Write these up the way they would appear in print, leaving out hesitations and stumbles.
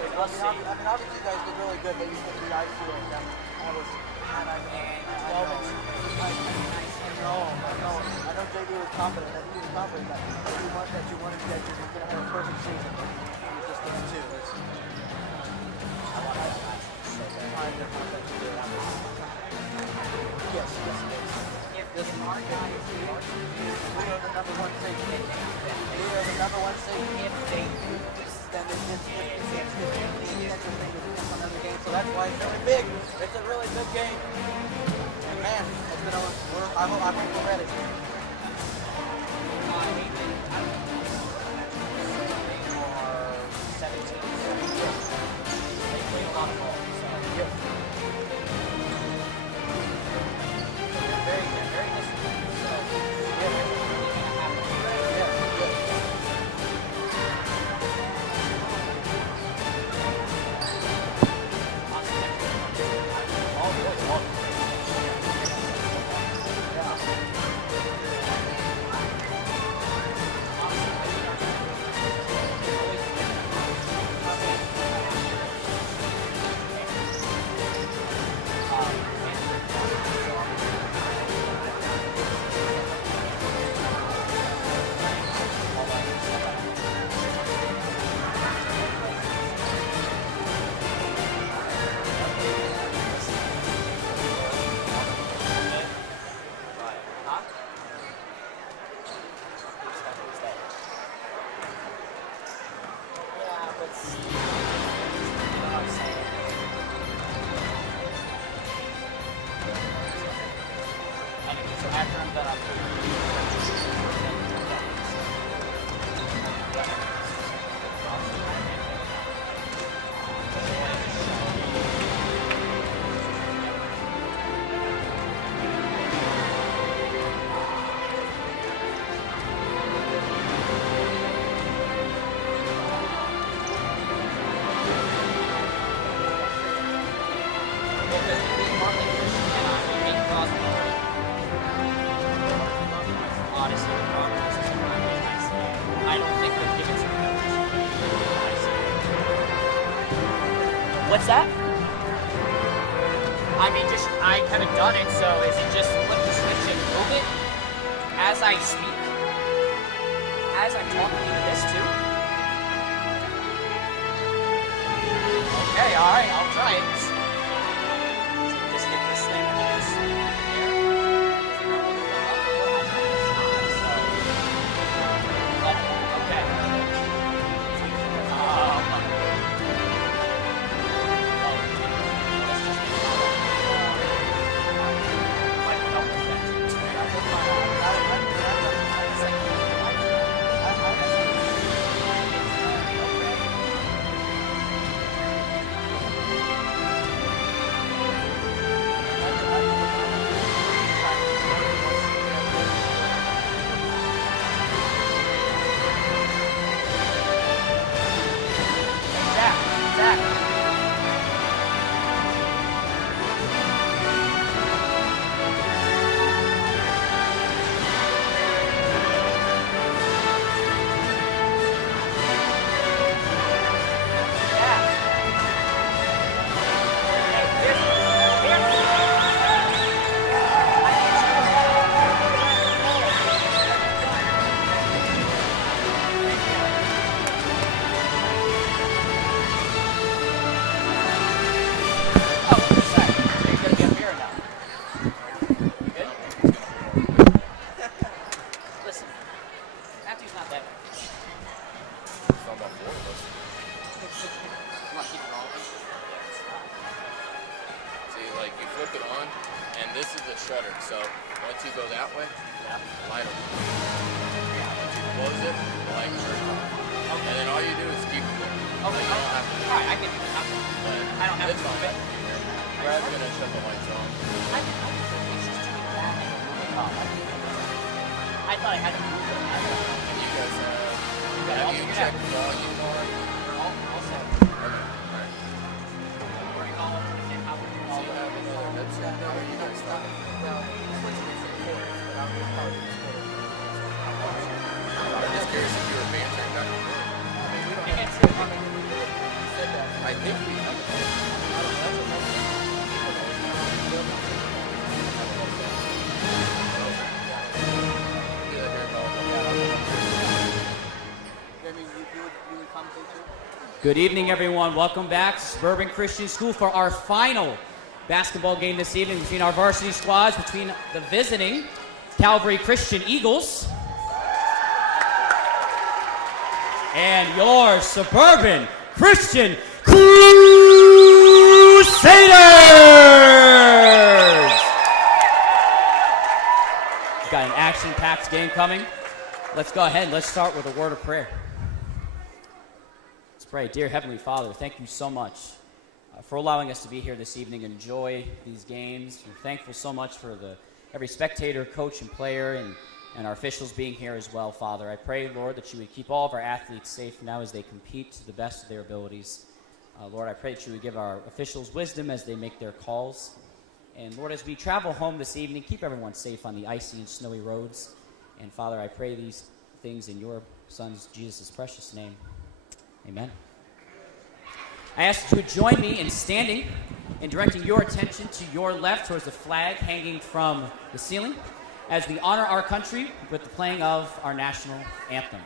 Let's see. I mean, obviously you guys did really good, but you couldn't beat ICA. I was, and I know. I know JD was confident. I think he was confident that you wanted that you were going to have a perfect season. You just didn't too. I want to find that you did. Yes, it is. If our guys we are the number one seed. We are the number one seed. If they lose, then it's on every game. So that's why it's really big. It's a really big game. And man, it's gonna. I hope we're ready. What's that? I mean, I haven't done it, so is it just flip the switch and move it as I speak? As I'm talking into this too? Okay, alright, I'll try it. So you just hit this thing and then it's I'm just curious if you were bantering back and forth. I mean, we don't have to. Good evening, everyone. Welcome back to Suburban Christian School for our final basketball game this evening between our varsity squads, between the visiting Calvary Christian Eagles and your Suburban Christian Crusaders. We've got an action-packed game coming. Let's go ahead and let's start with a word of prayer. Let's pray. Dear Heavenly Father, thank you so much for allowing us to be here this evening and enjoy these games. We're thankful so much for every spectator, coach, and player, and our officials being here as well, Father. I pray, Lord, that you would keep all of our athletes safe now as they compete to the best of their abilities. Lord, I pray that you would give our officials wisdom as they make their calls. And Lord, as we travel home this evening, keep everyone safe on the icy and snowy roads. And Father, I pray these things in your Son's Jesus' precious name. Amen. I ask you to join me in standing and directing your attention to your left towards the flag hanging from the ceiling as we honor our country with the playing of our national anthem.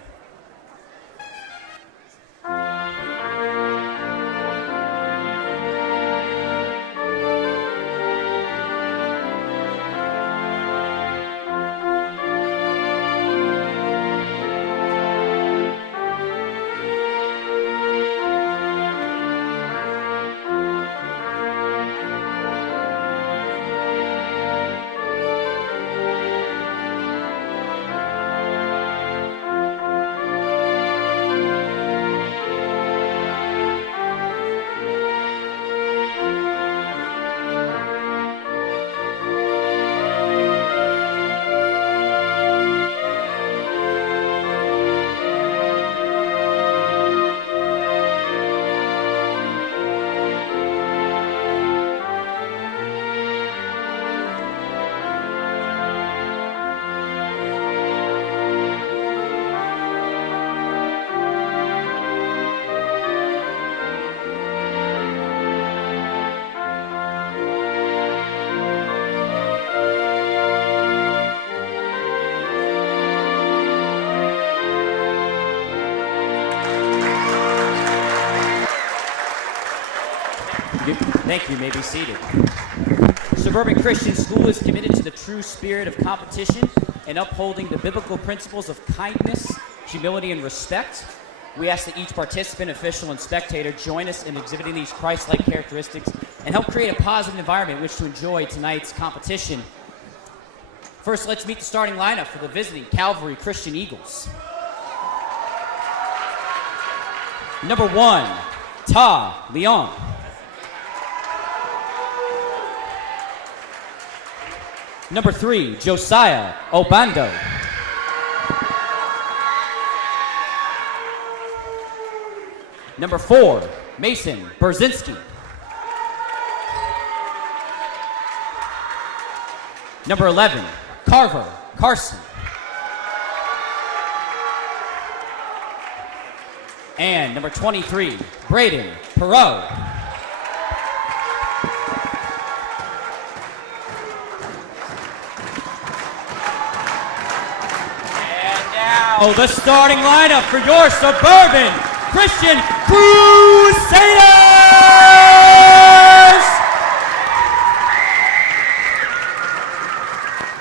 Thank you. You may be seated. Suburban Christian School is committed to the true spirit of competition and upholding the biblical principles of kindness, humility, and respect. We ask that each participant, official, and spectator join us in exhibiting these Christ-like characteristics and help create a positive environment in which to enjoy tonight's competition. First, let's meet the starting lineup for the visiting Calvary Christian Eagles. Number 1, Ta Leon. Number 3, Josiah Obando. Number 4, Mason Berzinski. Number 11, Carver Carson. And number 23, Braden Perot. Oh, the starting lineup for your Suburban Christian Crusaders!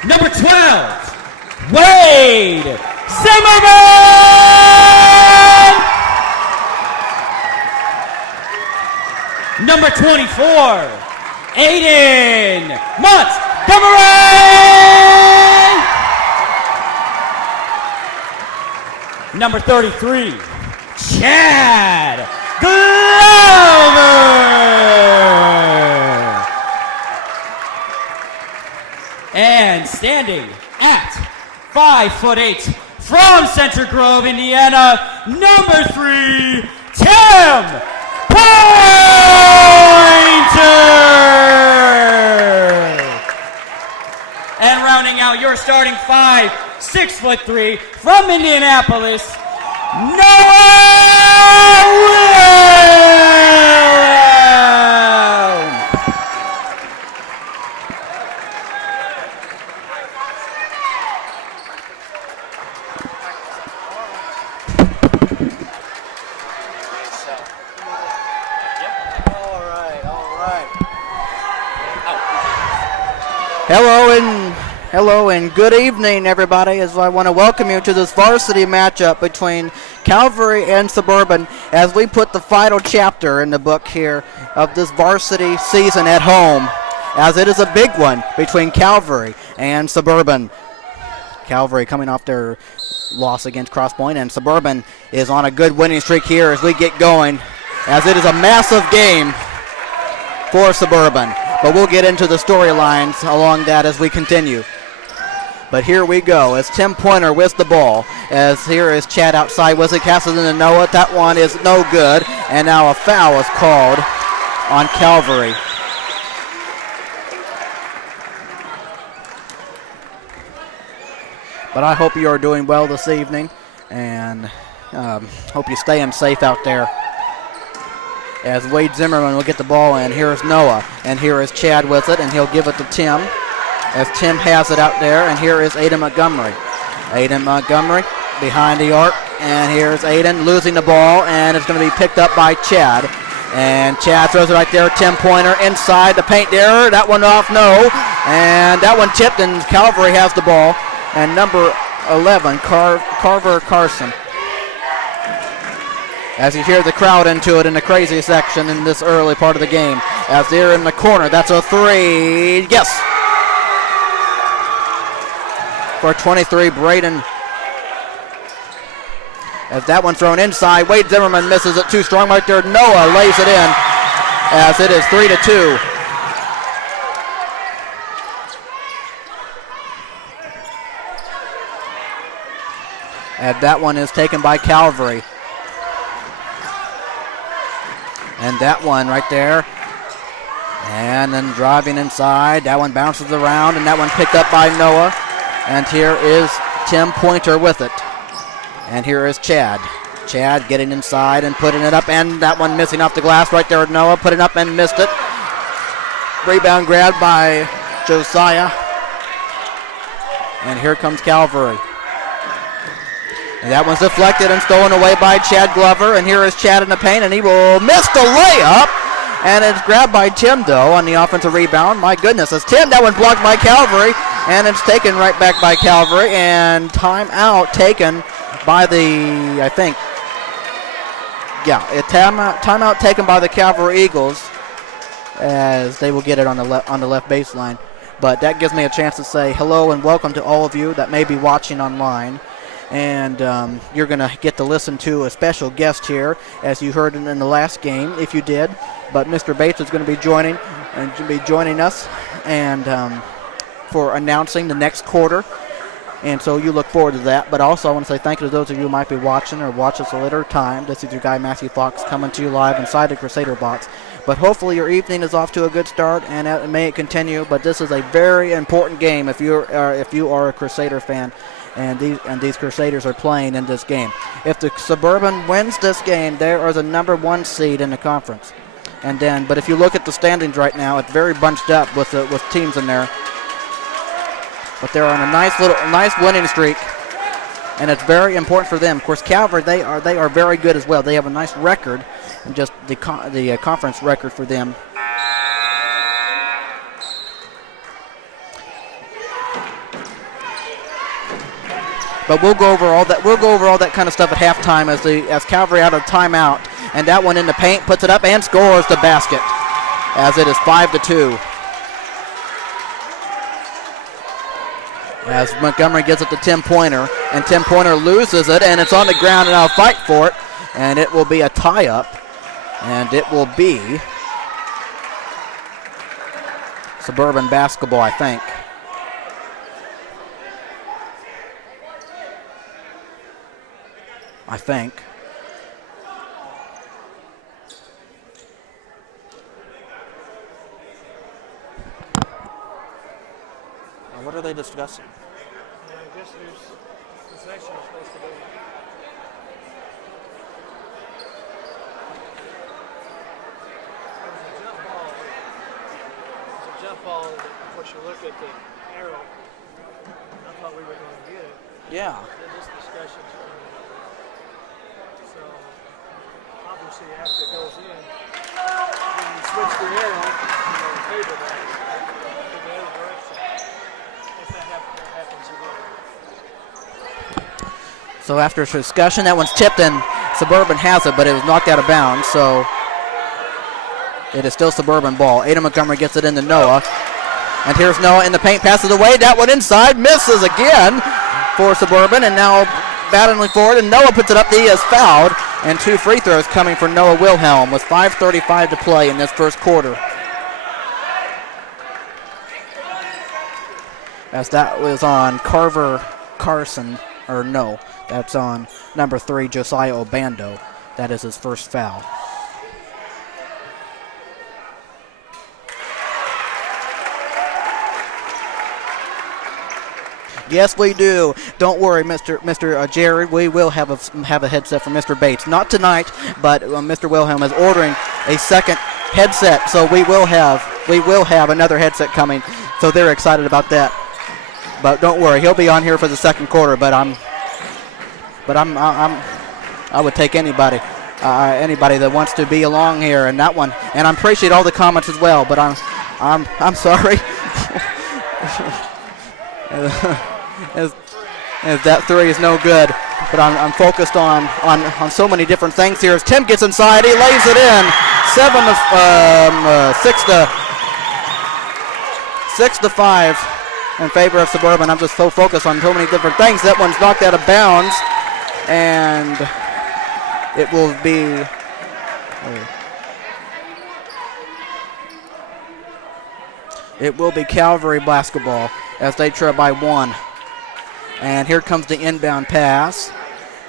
Number 12, Wade Zimmerman! Number 24, Aiden Montgomery! Number 33, Chad Glover. And standing at 5'8" from Center Grove, Indiana, number 3, Tim Pointer. And rounding out your starting 5, 6'3" from Indianapolis, Noah Williams. Hello and good evening, everybody, as I want to welcome you to this varsity matchup between Calvary and Suburban as we put the final chapter in the book here of this varsity season at home, as it is a big one between Calvary and Suburban. Calvary coming off their loss against Cross Point, and Suburban is on a good winning streak here as we get going, as it is a massive game for Suburban. But we'll get into the storylines along that as we continue. But here we go as Tim Pointer with the ball. As here is Chad outside with it, casts it into Noah. That one is no good. And now a foul is called on Calvary. But I hope you are doing well this evening, and hope you're staying safe out there. As Wade Zimmerman will get the ball in. Here's Noah, and here is Chad with it, and he'll give it to Tim. As Tim has it out there, and here is Aiden Montgomery. Aiden Montgomery behind the arc, and here's Aiden losing the ball, and it's going to be picked up by Chad. And Chad throws it right there. Tim Pointer inside the paint there. That one off, no. And that one tipped, and Calvary has the ball. And number 11, Carver Carson. As you hear the crowd into it in the crazy section in this early part of the game. As they're in the corner, that's a three. Yes! For 23, Braden. As that one's thrown inside, Wade Zimmerman misses it too strong right there. Noah lays it in as it is 3-2. And that one is taken by Calvary. And that one right there. And then driving inside. That one bounces around, and that one picked up by Noah. And here is Tim Pointer with it. And here is Chad. Chad getting inside and putting it up. And that one missing off the glass right there with Noah. Put it up and missed it. Rebound grabbed by Josiah. And here comes Calvary. And that one's deflected and stolen away by Chad Glover. And here is Chad in the paint, and he will miss the layup. And it's grabbed by Tim, though, on the offensive rebound. My goodness, it's Tim. That one blocked by Calvary. And it's taken right back by Calvary. And timeout taken by the, I think, timeout taken by the Calvary Eagles, as they will get it on the left baseline. But that gives me a chance to say hello and welcome to all of you that may be watching online. And you're going to get to listen to a special guest here, as you heard in the last game, if you did. But Mr. Bates is going to be joining us and for announcing the next quarter. And so you look forward to that. But also I want to say thank you to those of you who might be watching or watch us a later time. This is your guy, Matthew Fox, coming to you live inside the Crusader box. But hopefully your evening is off to a good start, and may it continue. But this is a very important game if you are a Crusader fan. And these Crusaders are playing in this game. If the Suburban wins this game, they are the number 1 seed in the conference. But if you look at the standings right now, it's very bunched up with teams in there. But they're on a nice winning streak, and it's very important for them. Of course, Calvary, they are very good as well. They have a nice record, and just the conference record for them. But we'll go over all that kind of stuff at halftime as Calvary out of timeout. And that one in the paint, puts it up and scores the basket, as it is 5-2. As Montgomery gets it to Tim Pointer, and Tim Pointer loses it, and it's on the ground, and I'll fight for it. And it will be a tie-up, and it will be Suburban basketball, I think. What are they discussing? Yeah, I guess there's possession supposed to be. There's a jump ball. Of course, you look at the arrow. I thought we were going to get it. Yeah. This discussion's going on. So, obviously, after it goes in, when you switch the arrow, the table back, in the other direction. So after discussion, that one's tipped and Suburban has it, but it was knocked out of bounds. So it is still Suburban ball. Ada Montgomery gets it into Noah. And here's Noah in the paint, passes away. That one inside, misses again for Suburban. And now battling forward, and Noah puts it up. He is fouled. And 2 free throws coming for Noah Wilhelm with 5:35 to play in this first quarter. As that was on Carver Carson, or no, that's on number 3, Josiah Obando. That is his first foul. Yes, we do. Don't worry, Mr. Jared. We will have a headset from Mr. Bates. Not tonight, but Mr. Wilhelm is ordering a second headset, so we will have another headset coming. So they're excited about that. But don't worry, he'll be on here for the second quarter. But I would take anybody that wants to be along here, and that one. And I appreciate all the comments as well. But I'm sorry. As that 3 is no good, but I'm focused on so many different things here. As Tim gets inside, he lays it in. 6 to 5 in favor of Suburban. I'm just so focused on so many different things. That one's knocked out of bounds, and it will be. It will be Calvary basketball as they trail by 1. And here comes the inbound pass.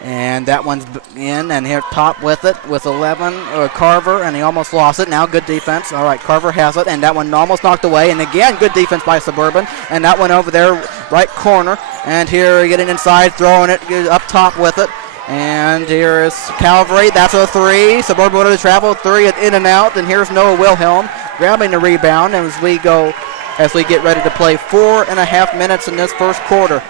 And that one's in, and here top with it with 11, Carver, and he almost lost it. Now good defense. All right, Carver has it, and that one almost knocked away. And again, good defense by Suburban. And that one over there, right corner. And here getting inside, throwing it up top with it. And here is Calvary. That's a 3. Suburban wanted to travel 3 in and out. And here's Noah Wilhelm grabbing the rebound as we get ready to play 4.5 minutes in this first quarter.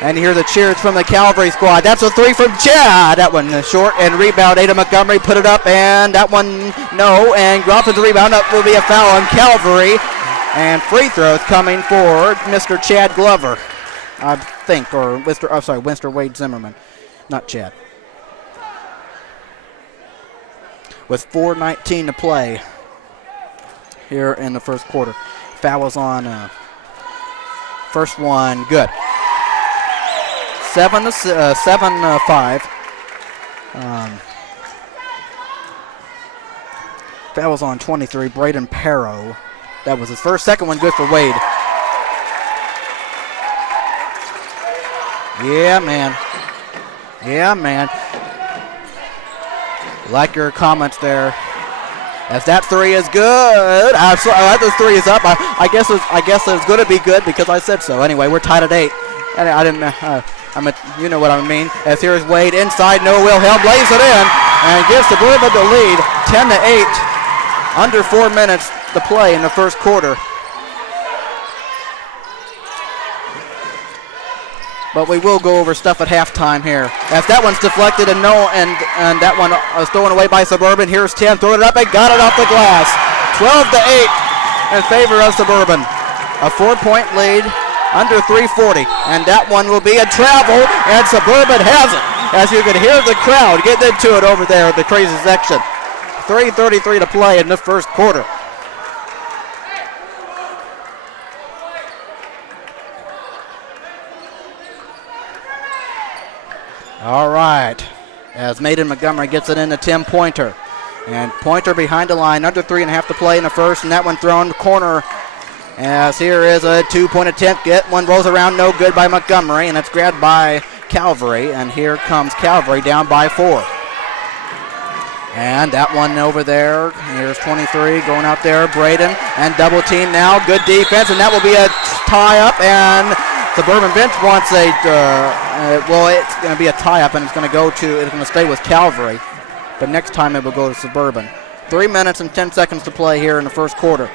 And you hear the cheers from the Calvary squad. That's a 3 from Chad. That one short, and rebound. Ada Montgomery put it up, and that one no. And dropping the rebound. Up will be a foul on Calvary. And free throws coming for Mr. Chad Glover, I think, or Mr. Wade Zimmerman, not Chad. With 4:19 to play here in the first quarter. Foul is on first one, good. 7-5. Foul was on 23, Braden Perro. That was his first. Second one good for Wade. Yeah, man. Like your comments there. As that 3 is good. That 3 is up. I guess it's going to be good because I said so. Anyway, we're tied at 8. And I didn't. You know what I mean. As here's Wade inside. Noah Wilhelm lays it in and gives Suburban the lead, 10-8. Under 4 minutes to play in the first quarter. But we will go over stuff at halftime here. As that one's deflected and that one is thrown away by Suburban. Here's Tim, throwing it up and got it off the glass. 12-8 in favor of Suburban. A 4-point lead, under 3:40. And that one will be a travel, and Suburban has it. As you can hear the crowd getting into it over there at the crazy section. 3:33 to play in the first quarter. All right, as Maiden Montgomery gets it into Tim Pointer. And Pointer behind the line, under 3.5 to play in the first, and that one thrown corner. As here is a 2-point attempt. One rolls around, no good by Montgomery, and it's grabbed by Calvary. And here comes Calvary down by 4. And that one over there, here's 23 going out there, Braden, and double team now, good defense, and that will be a tie-up, and Suburban bench wants it's going to be a tie-up, and it's going to stay with Calvary, but next time it will go to Suburban. 3 minutes and 10 seconds to play here in the first quarter.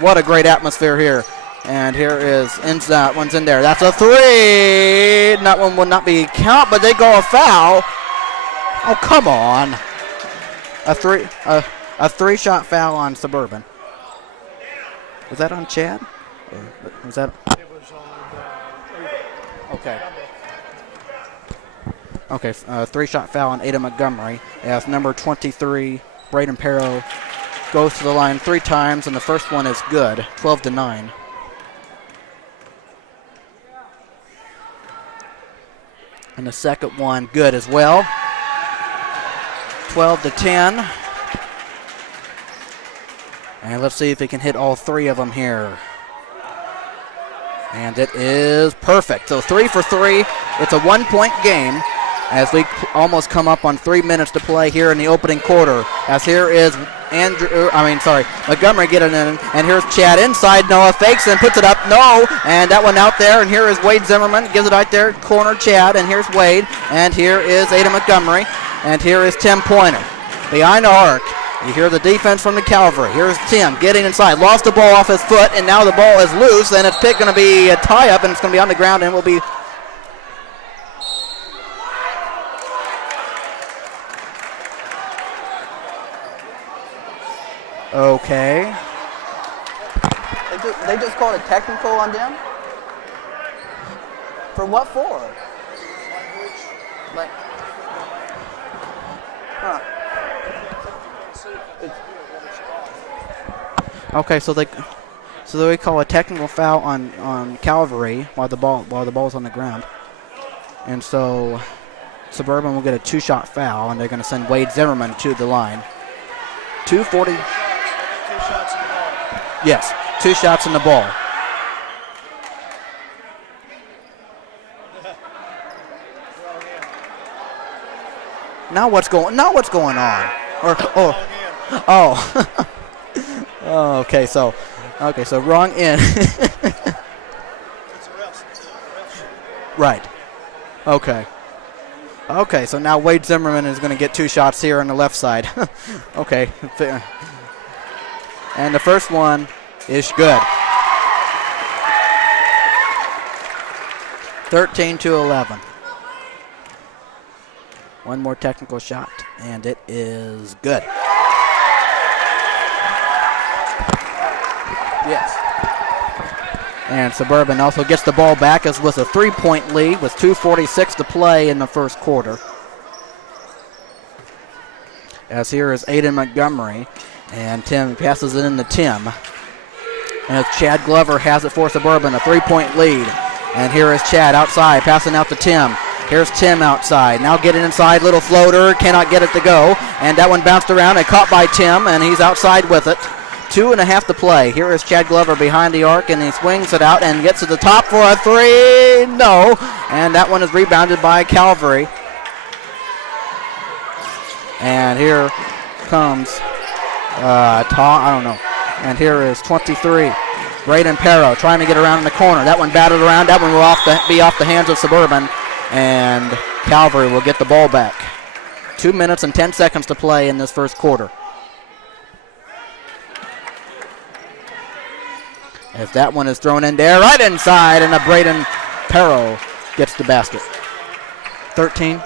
What a great atmosphere here. And here is that one's in there. That's a 3. That one will not be count, but they go a foul. Oh, come on. A 3-shot foul on Suburban. Was that on Chad? Or was that? It is on Ada. Okay. Okay, 3-shot foul on Ada Montgomery as number 23, Braden Perro, goes to the line 3 times, and the first one is good, 12-9. And the second one good as well, 12-10. And let's see if he can hit all 3 of them here. And it is perfect. So 3 for 3. It's a 1-point game as we almost come up on 3 minutes to play here in the opening quarter. As here is Montgomery getting in, and here's Chad inside. Noah fakes and puts it up. No, and that one out there. And here is Wade Zimmerman, gives it right there, corner Chad, and here's Wade, and here is Ada Montgomery, and here is Tim Pointer behind the arc. You hear the defense from the Calvary. Here's Tim getting inside, lost the ball off his foot, and now the ball is loose, and it's going to be a tie-up, and it's going to be on the ground, and will be. Okay. They just called a technical on them? For what for? Like, huh. Okay, so they call a technical foul on Calvary while the ball's on the ground, and so Suburban will get a 2-shot foul, and they're going to send Wade Zimmerman to the line. 2:40. 2 shots in the ball. Yes, 2 shots in the ball. Now what's going on? Oh, okay, so wrong end. Right. Okay, so now Wade Zimmerman is going to get 2 shots here on the left side. Okay. And the first one is good. 13-11. One more technical shot, and it is good. Yes. And Suburban also gets the ball back as with a 3-point lead with 2:46 to play in the first quarter. As here is Aiden Montgomery, and Tim passes it in to Tim. And as Chad Glover has it for Suburban, a 3-point lead. And here is Chad outside, passing out to Tim. Here's Tim outside. Now getting inside, little floater, cannot get it to go. And that one bounced around and caught by Tim, and he's outside with it. 2.5 to play. Here is Chad Glover behind the arc, and he swings it out and gets to the top for a 3. No. And that one is rebounded by Calvary. And here comes I don't know. And here is 23. Braden Perro trying to get around in the corner. That one batted around. That one will be off the hands of Suburban. And Calvary will get the ball back. 2 minutes and 10 seconds to play in this first quarter. As that one is thrown in there, right inside, and a Braden Perro gets the basket. 13.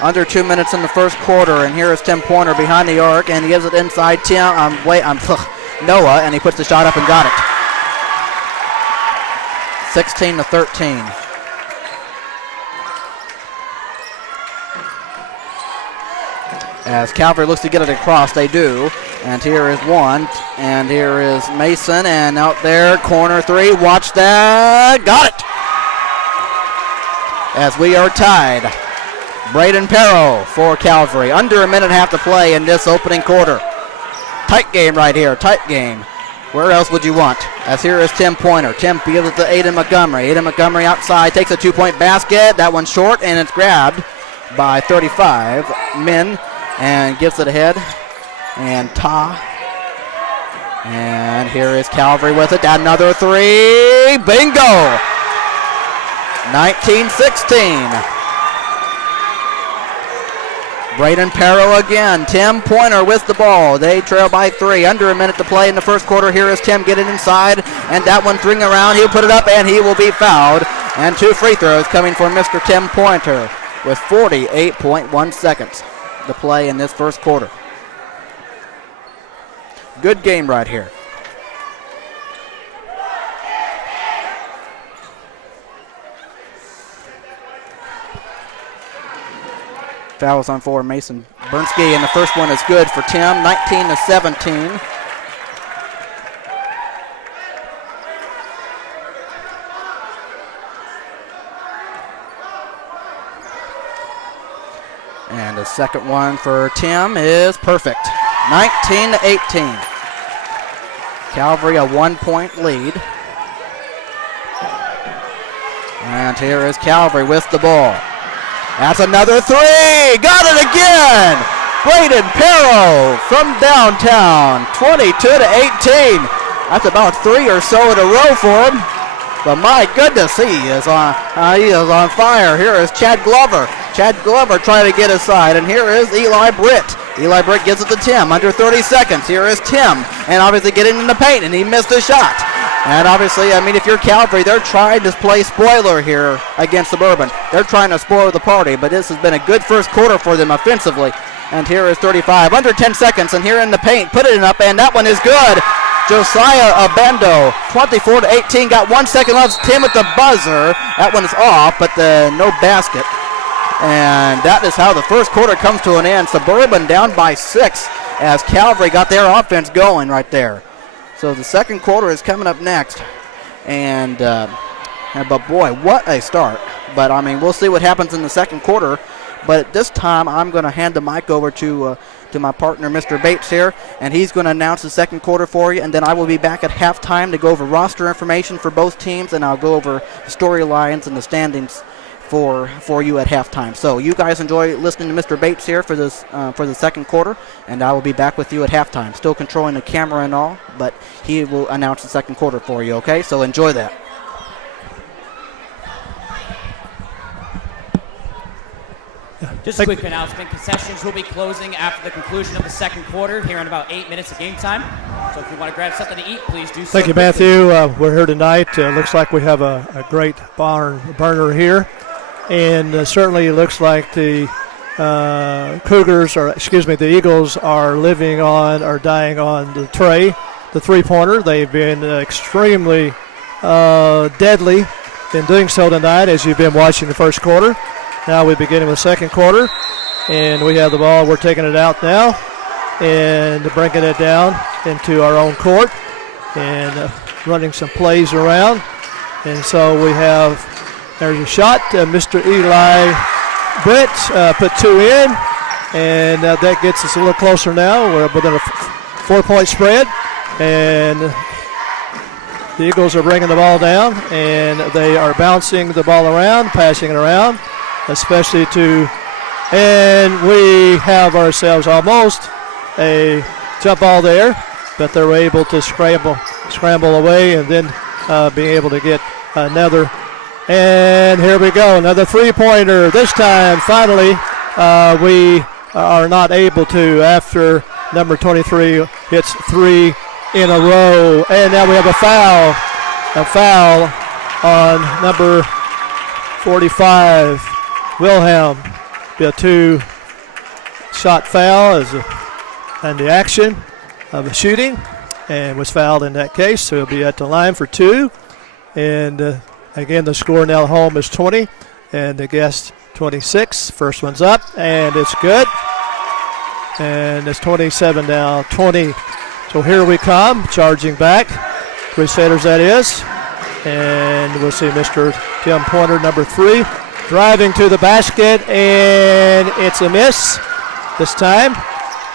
Under 2 minutes in the first quarter, and here is Tim Pointer behind the arc, and he gives it inside Noah, and he puts the shot up and got it. 16-13. As Calvary looks to get it across, they do. And here is one, and here is Mason, and out there, corner 3, watch that, got it! As we are tied. Braden Perro for Calvary. Under 1.5 minutes to play in this opening quarter. Tight game right here, tight game. Where else would you want? As here is Tim Pointer. Tim gives it to Aiden Montgomery. Aiden Montgomery outside, takes a 2-point basket. That one's short, and it's grabbed by 35 men, and gives it ahead. And And here is Calvary with it. Another 3. Bingo! 19-16. Braden Perro again. Tim Pointer with the ball. They trail by 3. Under 1 minute to play in the first quarter. Here is Tim getting inside. And that one swinging around. He'll put it up and he will be fouled. And 2 free throws coming for Mr. Tim Pointer with 48.1 seconds to play in this first quarter. Good game right here. Fouls on for Mason Bernsky, and the first one is good for Tim, 19-17. And the second one for Tim is perfect, 19-18. Calvary a 1-point lead. And here is Calvary with the ball. That's another three. Got it again. Braden Perro from downtown. 22-18. That's about 3 or so in a row for him. But my goodness, he is on fire. Here is Chad Glover. Chad Glover trying to get aside. And here is Eli Britt. Eli Britt gives it to Tim. Under 30 seconds. Here is Tim. And obviously getting in the paint. And he missed a shot. And obviously, I mean, if you're Calvary, they're trying to play spoiler here against Suburban. They're trying to spoil the party, but this has been a good first quarter for them offensively. And here is 35, under 10 seconds, and here in the paint, put it up, and that one is good. Josiah Abendo, 24-18, got 1 second left. Tim at the buzzer. That one is off, but no basket. And that is how the first quarter comes to an end. Suburban down by 6 as Calvary got their offense going right there. So the second quarter is coming up next. But boy, what a start. But I mean, we'll see what happens in the second quarter. But at this time, I'm going to hand the mic over to my partner, Mr. Bates here, and he's going to announce the second quarter for you. And then I will be back at halftime to go over roster information for both teams, and I'll go over storylines and the standings for you at halftime. So you guys enjoy listening to Mr. Bates here for the second quarter, and I will be back with you at halftime. Still controlling the camera and all, but he will announce the second quarter for you, okay? So enjoy that. Just a quick announcement. Concessions will be closing after the conclusion of the second quarter here in about 8 minutes of game time. So if you want to grab something to eat, please do so. Thank you, Matthew. We're here tonight. Looks like we have a great barn burner here. And certainly it looks like the the Eagles are dying on the tray, the three-pointer. They've been extremely deadly in doing so tonight, as you've been watching the first quarter. Now we begin with the second quarter, and we have the ball. We're taking it out now and bringing it down into our own court and running some plays around. And so we have, there's a shot. Mr. Eli Britt put 2 in, and that gets us a little closer now. We're within a 4-point spread, and the Eagles are bringing the ball down, and they are bouncing the ball around, passing it around, especially and we have ourselves almost a jump ball there, but they're able to scramble away and then being able to get another. And here we go, another three-pointer. This time, finally, we are not able to after number 23 hits 3 in a row. And now we have a foul on number 45, Wilhelm. Be a 2-shot foul in the action of the shooting, and was fouled in that case, so he'll be at the line for 2. And again, the score now at home is 20, and the guest 26. First one's up, and it's good. And it's 27 now, 20. So here we come, charging back. Crusaders, that is. And we'll see Mr. Tim Pointer, number 3, driving to the basket, and it's a miss this time.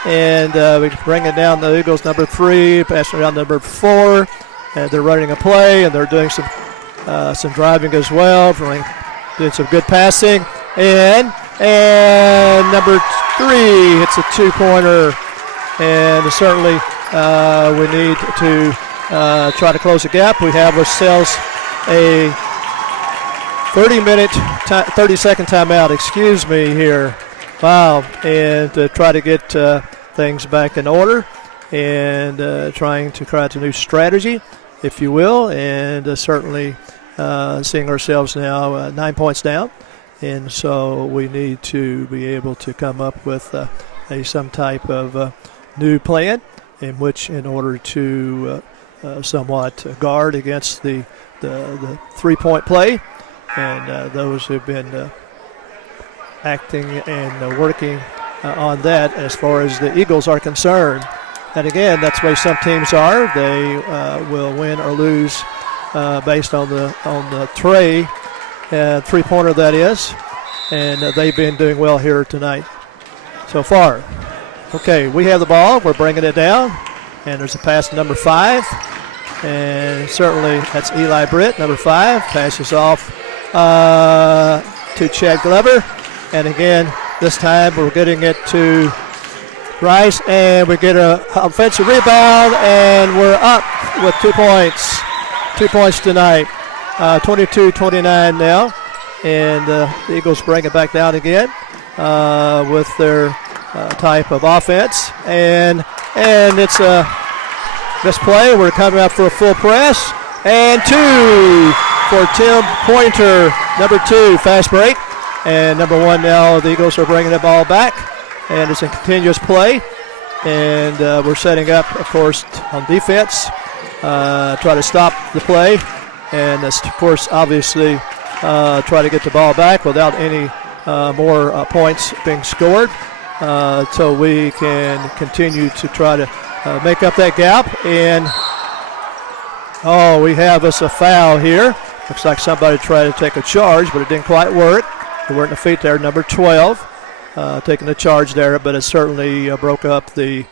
And we bring it down the Eagles, number 3, passing around number 4. And they're running a play, and they're doing some driving as well. Doing some good passing. And number 3 hits a 2-pointer. And certainly we need to try to close the gap. We have ourselves a 30-second timeout, here. Wow. And to try to get things back in order and trying to create a new strategy, if you will, and certainly seeing ourselves now 9 points down. And so we need to be able to come up with some type of new plan in order to somewhat guard against the 3-point play. And those who've been acting and working on that as far as the Eagles are concerned. And again, that's the way some teams are. They will win or lose based on the tray, 3-pointer that is. And they've been doing well here tonight so far. Okay, we have the ball. We're bringing it down. And there's a pass to number 5. And certainly that's Eli Britt, number 5. Passes off to Chad Glover. And again, this time we're getting it to Rice, and we get an offensive rebound, and we're up with 2 points. 2 points tonight, 22-29 now. And the Eagles bring it back down again with their type of offense. And it's this play. We're coming up for a full press. And 2 for Tim Pointer, number 2, fast break. And number 1 now, the Eagles are bringing the ball back. And it's a continuous play. And we're setting up, of course, on defense, try to stop the play. And, of course, obviously try to get the ball back without any more points being scored. So we can continue to try to make up that gap. And, we have us a foul here. Looks like somebody tried to take a charge, but it didn't quite work. They weren't in the feet there, number 12. Taking the charge there, but it certainly broke up the,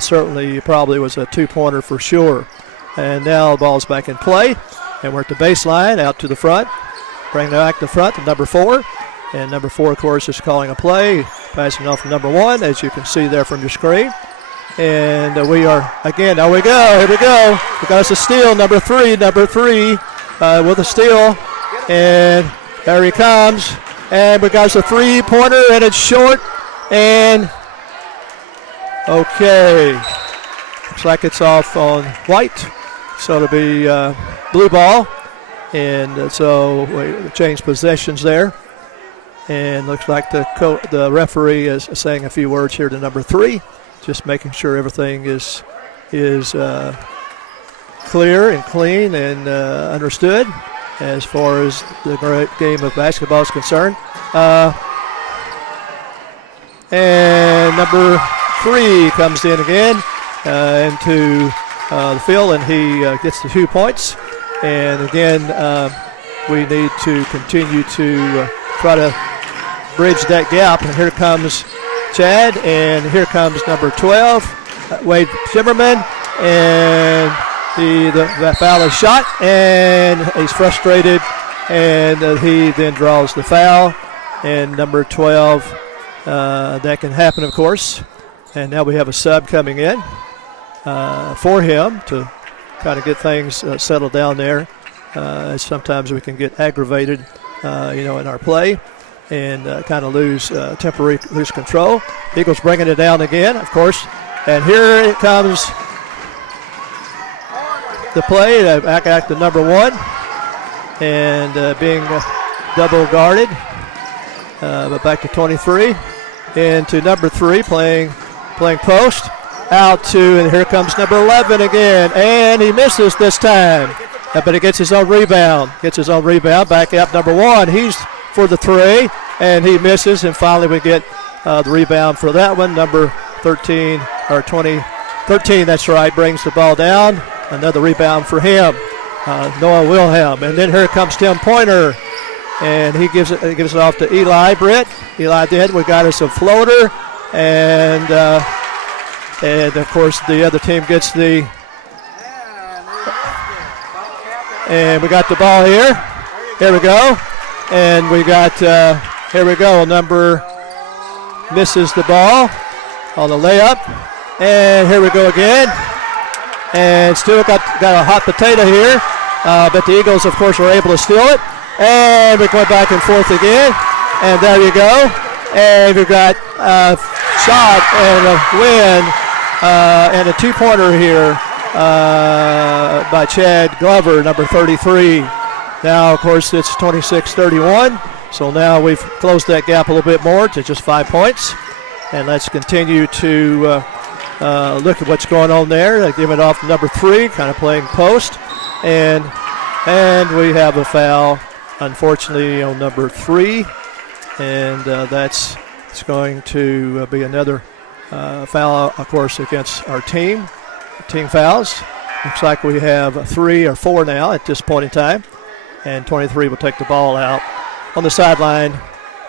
certainly probably was a 2-pointer for sure. And now the ball's back in play, and we're at the baseline, out to the front. Bring it back to the front to number 4. And number 4, of course, is calling a play, passing off to number 1, as you can see there from your screen. And we are, again, here we go. We got us a steal, number 3 with a steal. And there he comes. And we got us a 3-pointer, and it's short. And, okay. Looks like it's off on white. So it'll be blue ball. And so we change possessions there. And looks like the referee is saying a few words here to number 3. Just making sure everything is clear and clean and understood as far as the great game of basketball is concerned. And number 3 comes in again into the field, and he gets the 2 points. And again, we need to continue to try to bridge that gap. And here comes Chad, and here comes number 12, Wade Zimmerman, and the foul is shot, and he's frustrated, and he then draws the foul. And number 12, that can happen, of course. And now we have a sub coming in for him to kind of get things settled down there. Sometimes we can get aggravated, in our play and kind of lose control. Eagles bringing it down again, of course. And here it comes. The play back at the number 1 and being double guarded, but back to 23 into number 3 playing post out to, and here comes number 11 again, and he misses this time, but he gets his own rebound. Back up number 1. He's for the 3, and he misses, and finally we get the rebound for that one. Number 13 or 13, that's right, brings the ball down. Another rebound for him, Noah Wilhelm. And then here comes Tim Pointer, and he gives it off to Eli Britt. Eli did. We got us a floater, and of course the other team gets the. And we got the ball here. Here we go, and we got here we go. Number misses the ball on the layup, and here we go again. And still got a hot potato here. But the Eagles, of course, were able to steal it. And we go back and forth again. And there you go. And we've got a shot and a win and a 2-pointer here by Chad Glover, number 33. Now, of course, it's 26-31. So now we've closed that gap a little bit more to just 5 points. And let's continue to look at what's going on there. They give it off to number 3, kind of playing post. And we have a foul, unfortunately, on number 3. And it's going to be another foul, of course, against our team. Team fouls. Looks like we have 3 or 4 now at this point in time. And 23 will take the ball out on the sideline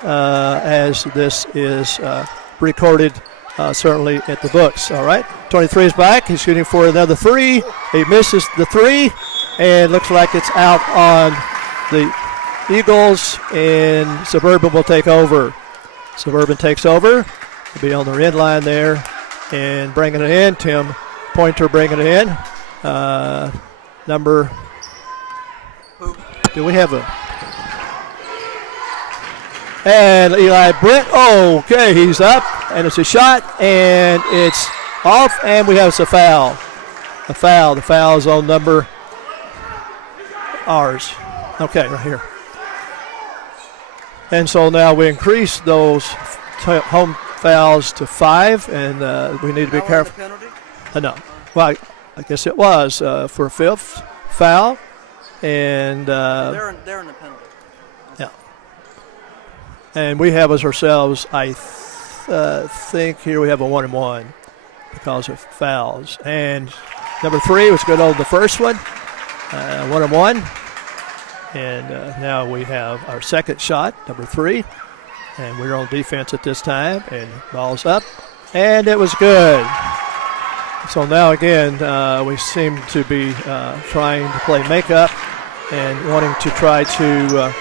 as this is recorded certainly at the books. All right, 23 is back. He's shooting for another 3. He misses the 3, and looks like it's out on the Eagles, and Suburban will take over. Suburban takes over. He'll be on the end line there and bringing it in. Tim Pointer bringing it in. Number. Do we have a? And Eli Brent. Oh, okay, he's up, and it's a shot, and it's off, and we have a foul. A foul. The foul is on number ours. Okay, right here. And so now we increase those home fouls to 5, and we need to be careful. No. Well, I guess it was for a 5th foul. And they're in the penalty. Yeah. And we have as ourselves, I think here we have a 1-and-1 because of fouls. And number 3 was good on the first one, 1-and-1. And now we have our second shot, number 3. And we're on defense at this time. And ball's up. And it was good. So now again, we seem to be trying to play makeup and wanting to try to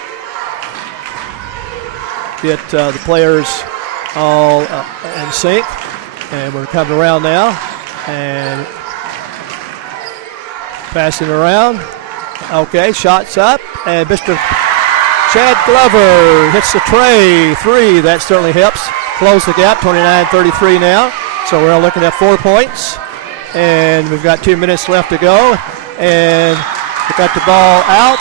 get the players all in sync. And we're coming around now and passing around. Okay, shots up, and Mr. Chad Glover hits the tray, 3. That certainly helps close the gap, 29-33 now. So we're looking at 4 points, and we've got 2 minutes left to go. And we got the ball out.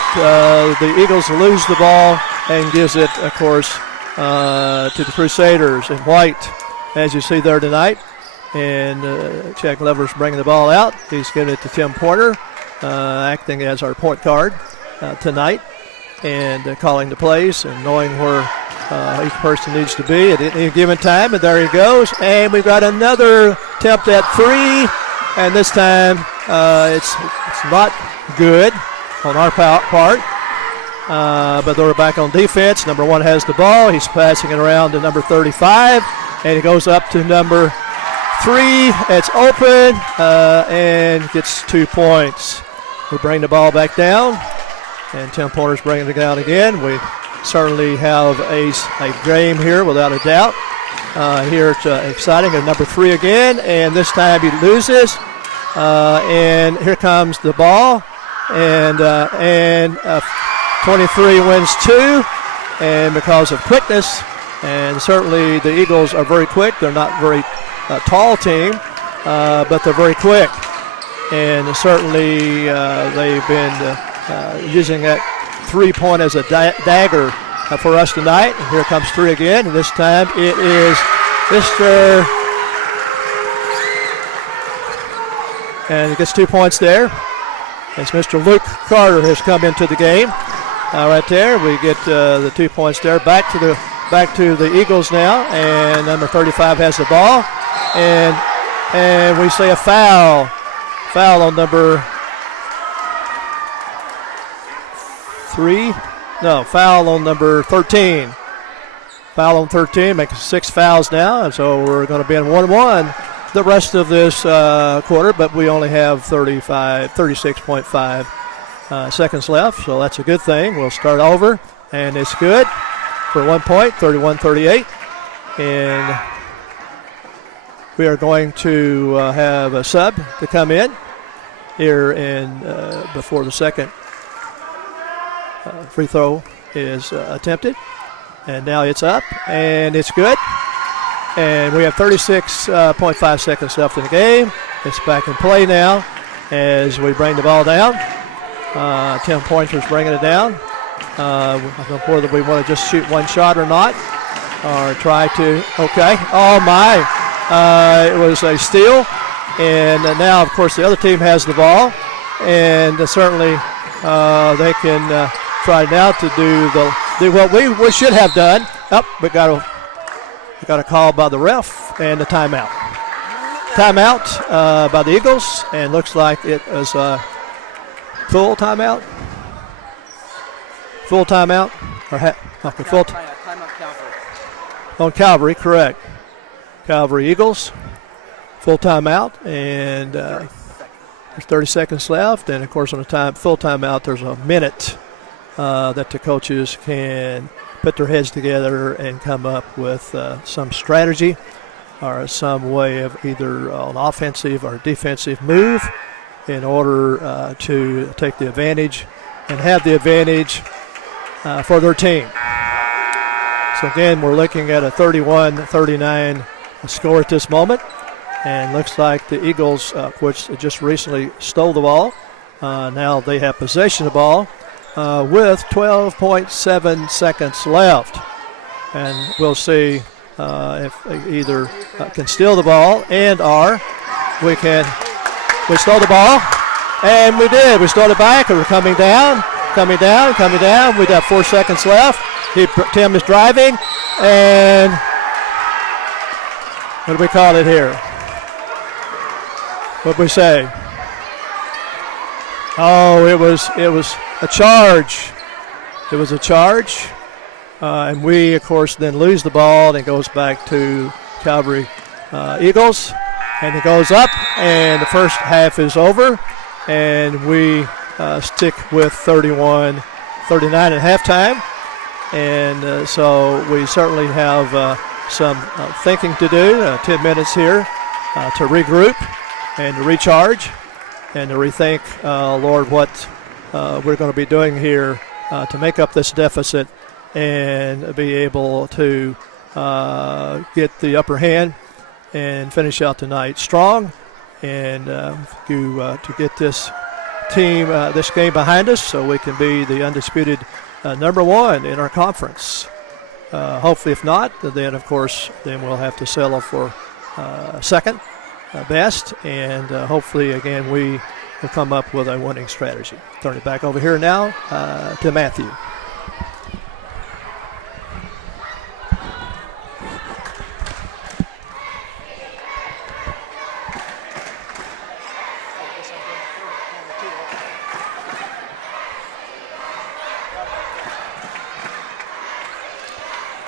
The Eagles lose the ball and gives it, of course, to the Crusaders in white, as you see there tonight. And Chad Glover's bringing the ball out. He's giving it to Tim Porter, acting as our point guard tonight, and calling the plays and knowing where each person needs to be at any given time. And there he goes. And we've got another attempt at 3, and this time it's not good on our part. But they're back on defense. Number 1 has the ball. He's passing it around to number 35, and he goes up to number 3. It's open and gets 2 points. We bring the ball back down, and Tim Porter's bringing it down again. We certainly have a game here without a doubt. Here it's exciting. And number 3 again, and this time he loses. And here comes the ball, and 23 wins 2, and because of quickness, and certainly the Eagles are very quick. They're not very tall team, but they're very quick. And certainly they've been using that 3-point as a dagger for us tonight. And here comes 3 again, and this time it is Mr. And he gets 2 points there. As Mr. Luke Carter has come into the game. Right there, we get the 2 points there. Back to the Eagles now, and number 35 has the ball. And we say a foul. Foul on number 3. No, foul on number 13. Foul on 13, making 6 fouls now, and so we're going to be in 1-1 the rest of this quarter, but we only have 36.5 seconds left, so that's a good thing. We'll start over, and it's good for 1 point, 31-38. And we are going to have a sub to come in here before the second free throw is attempted. And now it's up, and it's good. And we have 36.5 seconds left in the game. It's back in play now as we bring the ball down. 10 pointers bringing it down. I don't know whether we want to just shoot one shot or not, or try to. Okay. Oh, my. It was a steal. And now, of course, the other team has the ball. And certainly they can try now to do what we should have done. We got a call by the ref and a timeout. Timeout by the Eagles, and looks like it was a full timeout. Full timeout. Full Timeout Calvary. on Calvary, correct. Calvary Eagles. Full timeout, and there's 30 seconds left. And of course, on a full timeout, there's a minute that the coaches can put their heads together and come up with some strategy or some way of either an offensive or defensive move in order to take the advantage and have the advantage for their team. So again, we're looking at a 31-39 score at this moment. And looks like the Eagles, which just recently stole the ball, now they have possession of the ball with 12.7 seconds left. And we'll see if they either can steal the ball we stole the ball, and we did. We stole it back, and we're coming down. We got 4 seconds left. Tim is driving, and what do we call it here? What did we say? Oh, it was a charge. It was a charge. And we, of course, then lose the ball, and it goes back to Calvary Eagles. And it goes up, and the first half is over. And we stick with 31-39 at halftime. And so we certainly have some thinking to do, 10 minutes here to regroup and to recharge and to rethink, Lord, what we're going to be doing here to make up this deficit and be able to get the upper hand and finish out the night strong and to get this team, this game behind us so we can be the undisputed number one in our conference. Hopefully, if not, then, of course, then we'll have to settle for second best, and hopefully, again, we will come up with a winning strategy. Turn it back over here now to Matthew.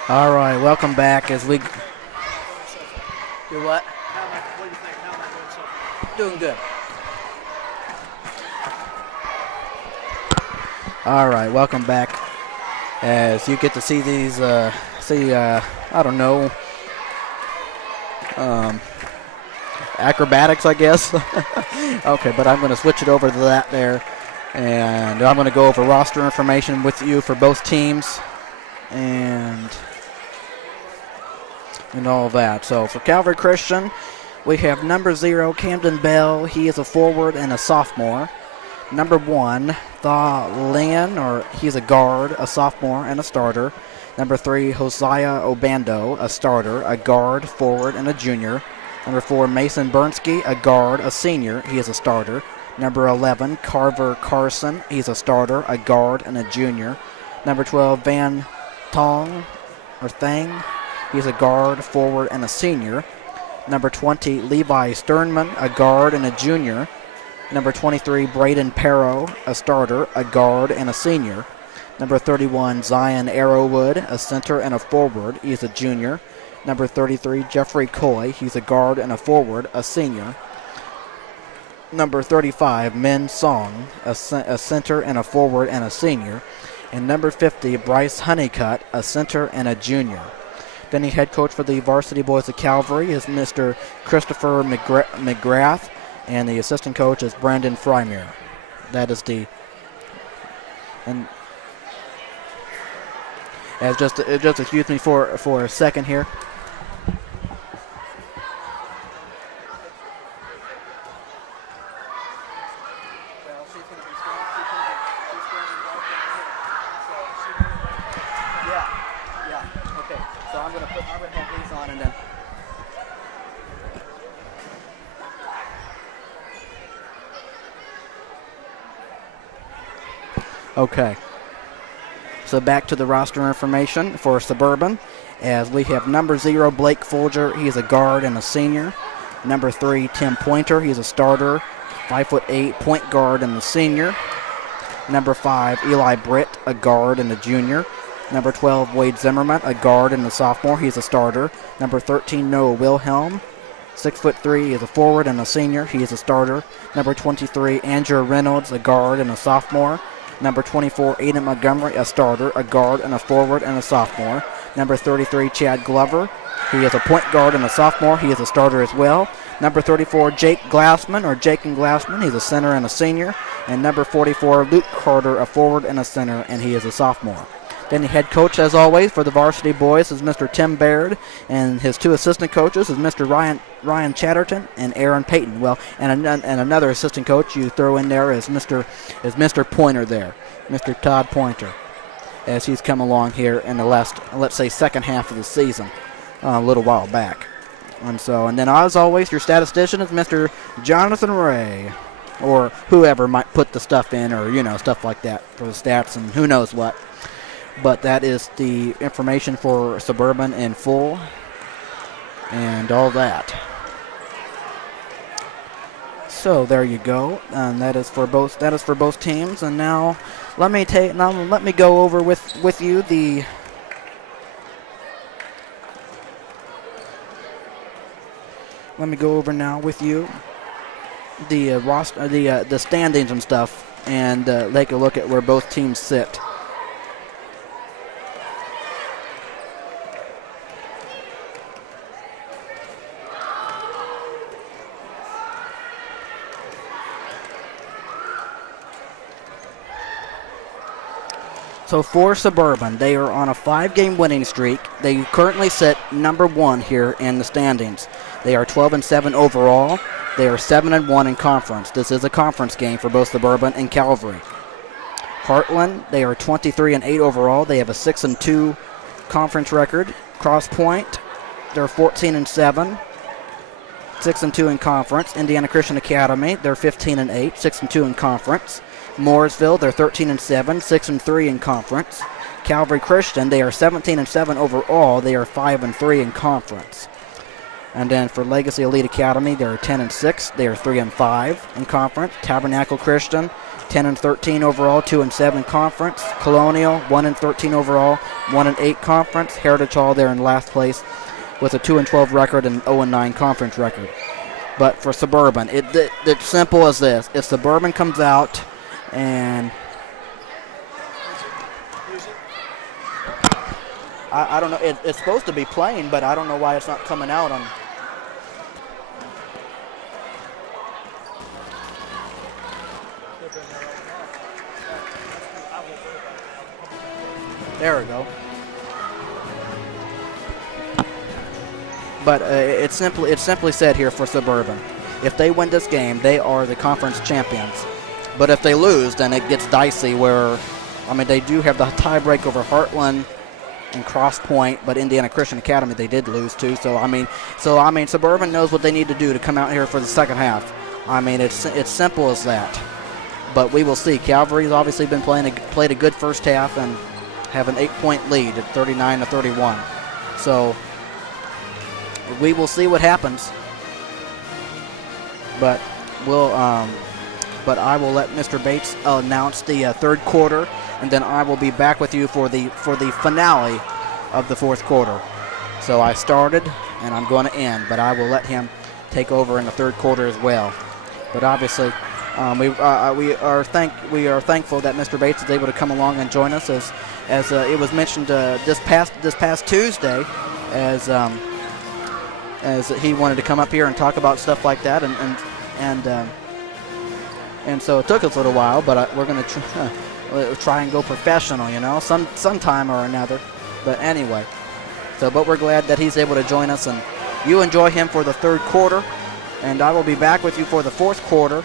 All right, welcome back as we... Do what? What do you think? How am I doing so far? Doing good. All right, welcome back as you get to see these, I don't know, acrobatics, I guess. Okay, but I'm going to switch it over to that there, and I'm going to go over roster information with you for both teams and all that. So for Calvary Christian, we have number 0, Camden Bell. He is a forward and a sophomore. Number 1, Tha Lin, he's a guard, a sophomore, and a starter. Number 3, Hosea Obando, a starter, a guard, forward, and a junior. Number 4, Mason Bernsky, a guard, a senior. He is a starter. Number 11, Carver Carson. He's a starter, a guard, and a junior. Number 12, Van Thang. He's a guard, forward, and a senior. Number 20, Levi Sternman, a guard and a junior. Number 23, Braden Perro, a starter, a guard, and a senior. Number 31, Zion Arrowwood, a center and a forward. He's a junior. Number 33, Jeffrey Coy. He's a guard and a forward, a senior. Number 35, Min Song, a center and a forward, and a senior. And number 50, Bryce Honeycutt, a center and a junior. Then the head coach for the Varsity Boys of Calvary is Mr. Christopher McGrath, and the assistant coach is Brandon Frymere. That is the... And as just excuse me for a second here. Okay. So back to the roster information for Suburban, as we have number 0, Blake Folger. He's a guard and a senior. Number 3, Tim Pointer. He's a starter, 5'8", point guard and a senior. Number 5, Eli Britt, a guard and a junior. Number 12, Wade Zimmerman, a guard and a sophomore. He's a starter. Number 13, Noah Wilhelm, 6'3", is a forward and a senior. He is a starter. Number 23, Andrew Reynolds, a guard and a sophomore. Number 24, Aiden Montgomery, a starter, a guard and a forward and a sophomore. Number 33, Chad Glover. He is a point guard and a sophomore. He is a starter as well. Number 34, Jake Glassman, or Jake and Glassman. He's a center and a senior. And number 44, Luke Carter, a forward and a center, and he is a sophomore. Then the head coach, as always, for the varsity boys is Mr. Tim Baird, and his 2 assistant coaches is Mr. Ryan Chatterton and Aaron Payton. Well, and another assistant coach you throw in there is Mr. Pointer there, Mr. Todd Pointer, as he's come along here in the last, let's say, second half of the season, a little while back. And then as always, your statistician is Mr. Jonathan Ray, or whoever might put the stuff in, or stuff like that for the stats and who knows what. But that is the information for Suburban in full and all that. So there you go, and that is for both teams. And now let me go over with you the roster, the standings and stuff, and take a look at where both teams sit. So for Suburban, they are on a 5-game winning streak. They currently sit number 1 here in the standings. They are 12-7 overall. They are 7-1 in conference. This is a conference game for both Suburban and Calvary. Heartland, they are 23-8 overall. They have a 6-2 conference record. Cross Point, they're 14-7, 6-2 in conference. Indiana Christian Academy, they're 15-8, 6-2 in conference. Mooresville, they're 13-7, 6-3 in conference. Calvary Christian, they are 17-7 overall. They are 5-3 in conference. And then for Legacy Elite Academy, they're 10-6. They are 3-5 in conference. Tabernacle Christian, 10-13 overall, 2-7 conference. Colonial, 1-13 overall, 1-8 conference. Heritage Hall, they're in last place with a 2-12 record and 0-9 conference record. But for Suburban, it's simple as this: if Suburban comes out and I don't know, it's supposed to be playing, but I don't know why it's not coming out on. There we go. But it's simply said here for Suburban, if they win this game, they are the conference champions. But if they lose, then it gets dicey where, they do have the tiebreak over Heartland and Cross Point, but Indiana Christian Academy they did lose to. So Suburban knows what they need to do to come out here for the second half. It's simple as that. But we will see. Calvary's obviously been played a good first half and have an 8-point lead at 39-31. So we will see what happens. But I will let Mr. Bates announce the third quarter, and then I will be back with you for the finale of the fourth quarter. So I started, and I'm going to end, but I will let him take over in the third quarter as well. But obviously, we are thankful that Mr. Bates is able to come along and join us, as it was mentioned this past Tuesday, as he wanted to come up here and talk about stuff like that, and so it took us a little while, but we're going to try and go professional, sometime or another. But anyway, but we're glad that he's able to join us, and you enjoy him for the third quarter, and I will be back with you for the fourth quarter,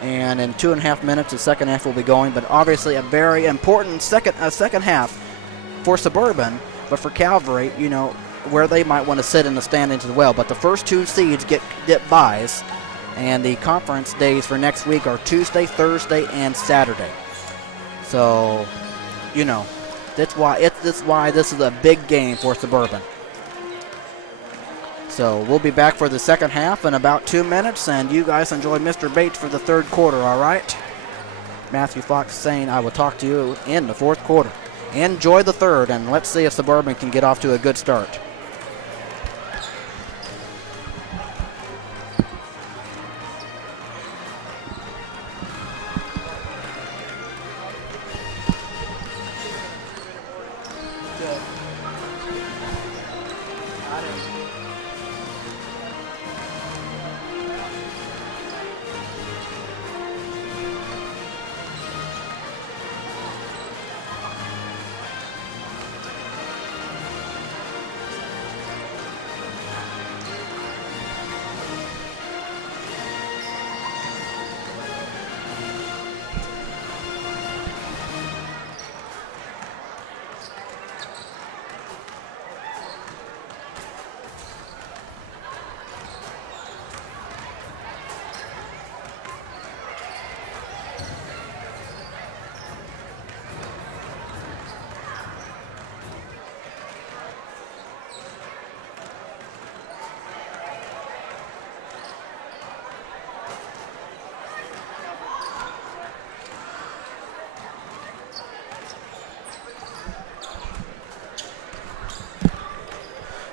and in 2.5 minutes the second half will be going. But obviously a very important second half for Suburban, but for Calvary, where they might want to sit in the standings as well. But the first 2 seeds get byes. And the conference days for next week are Tuesday, Thursday, and Saturday. So, you know, that's why this is a big game for Suburban. So we'll be back for the second half in about 2 minutes, and you guys enjoy Mr. Bates for the third quarter, all right? Matthew Fox saying I will talk to you in the fourth quarter. Enjoy the third, and let's see if Suburban can get off to a good start.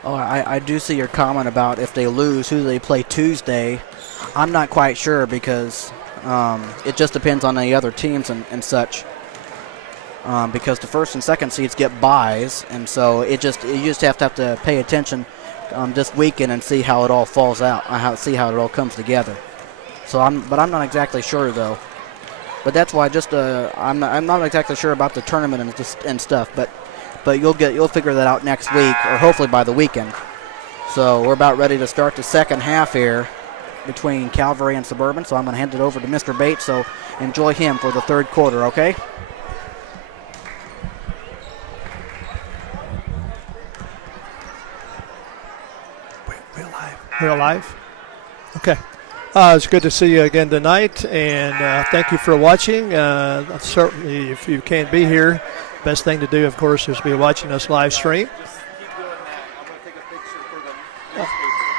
Oh, I do see your comment about if they lose, who they play Tuesday. I'm not quite sure because it just depends on the other teams and such. Because the first and second seeds get byes, and so you just have to pay attention this weekend and see how it all falls out, see how it all comes together. So I'm not exactly sure though. But that's why I'm not exactly sure about the tournament and stuff. But you'll figure that out next week or hopefully by the weekend. So we're about ready to start the second half here between Calvary and Suburban. So I'm going to hand it over to Mr. Bates. So enjoy him for the third quarter, okay? We're live? Okay. It's good to see you again tonight, and thank you for watching. Certainly, if you can't be here, best thing to do, of course, is be watching us live stream.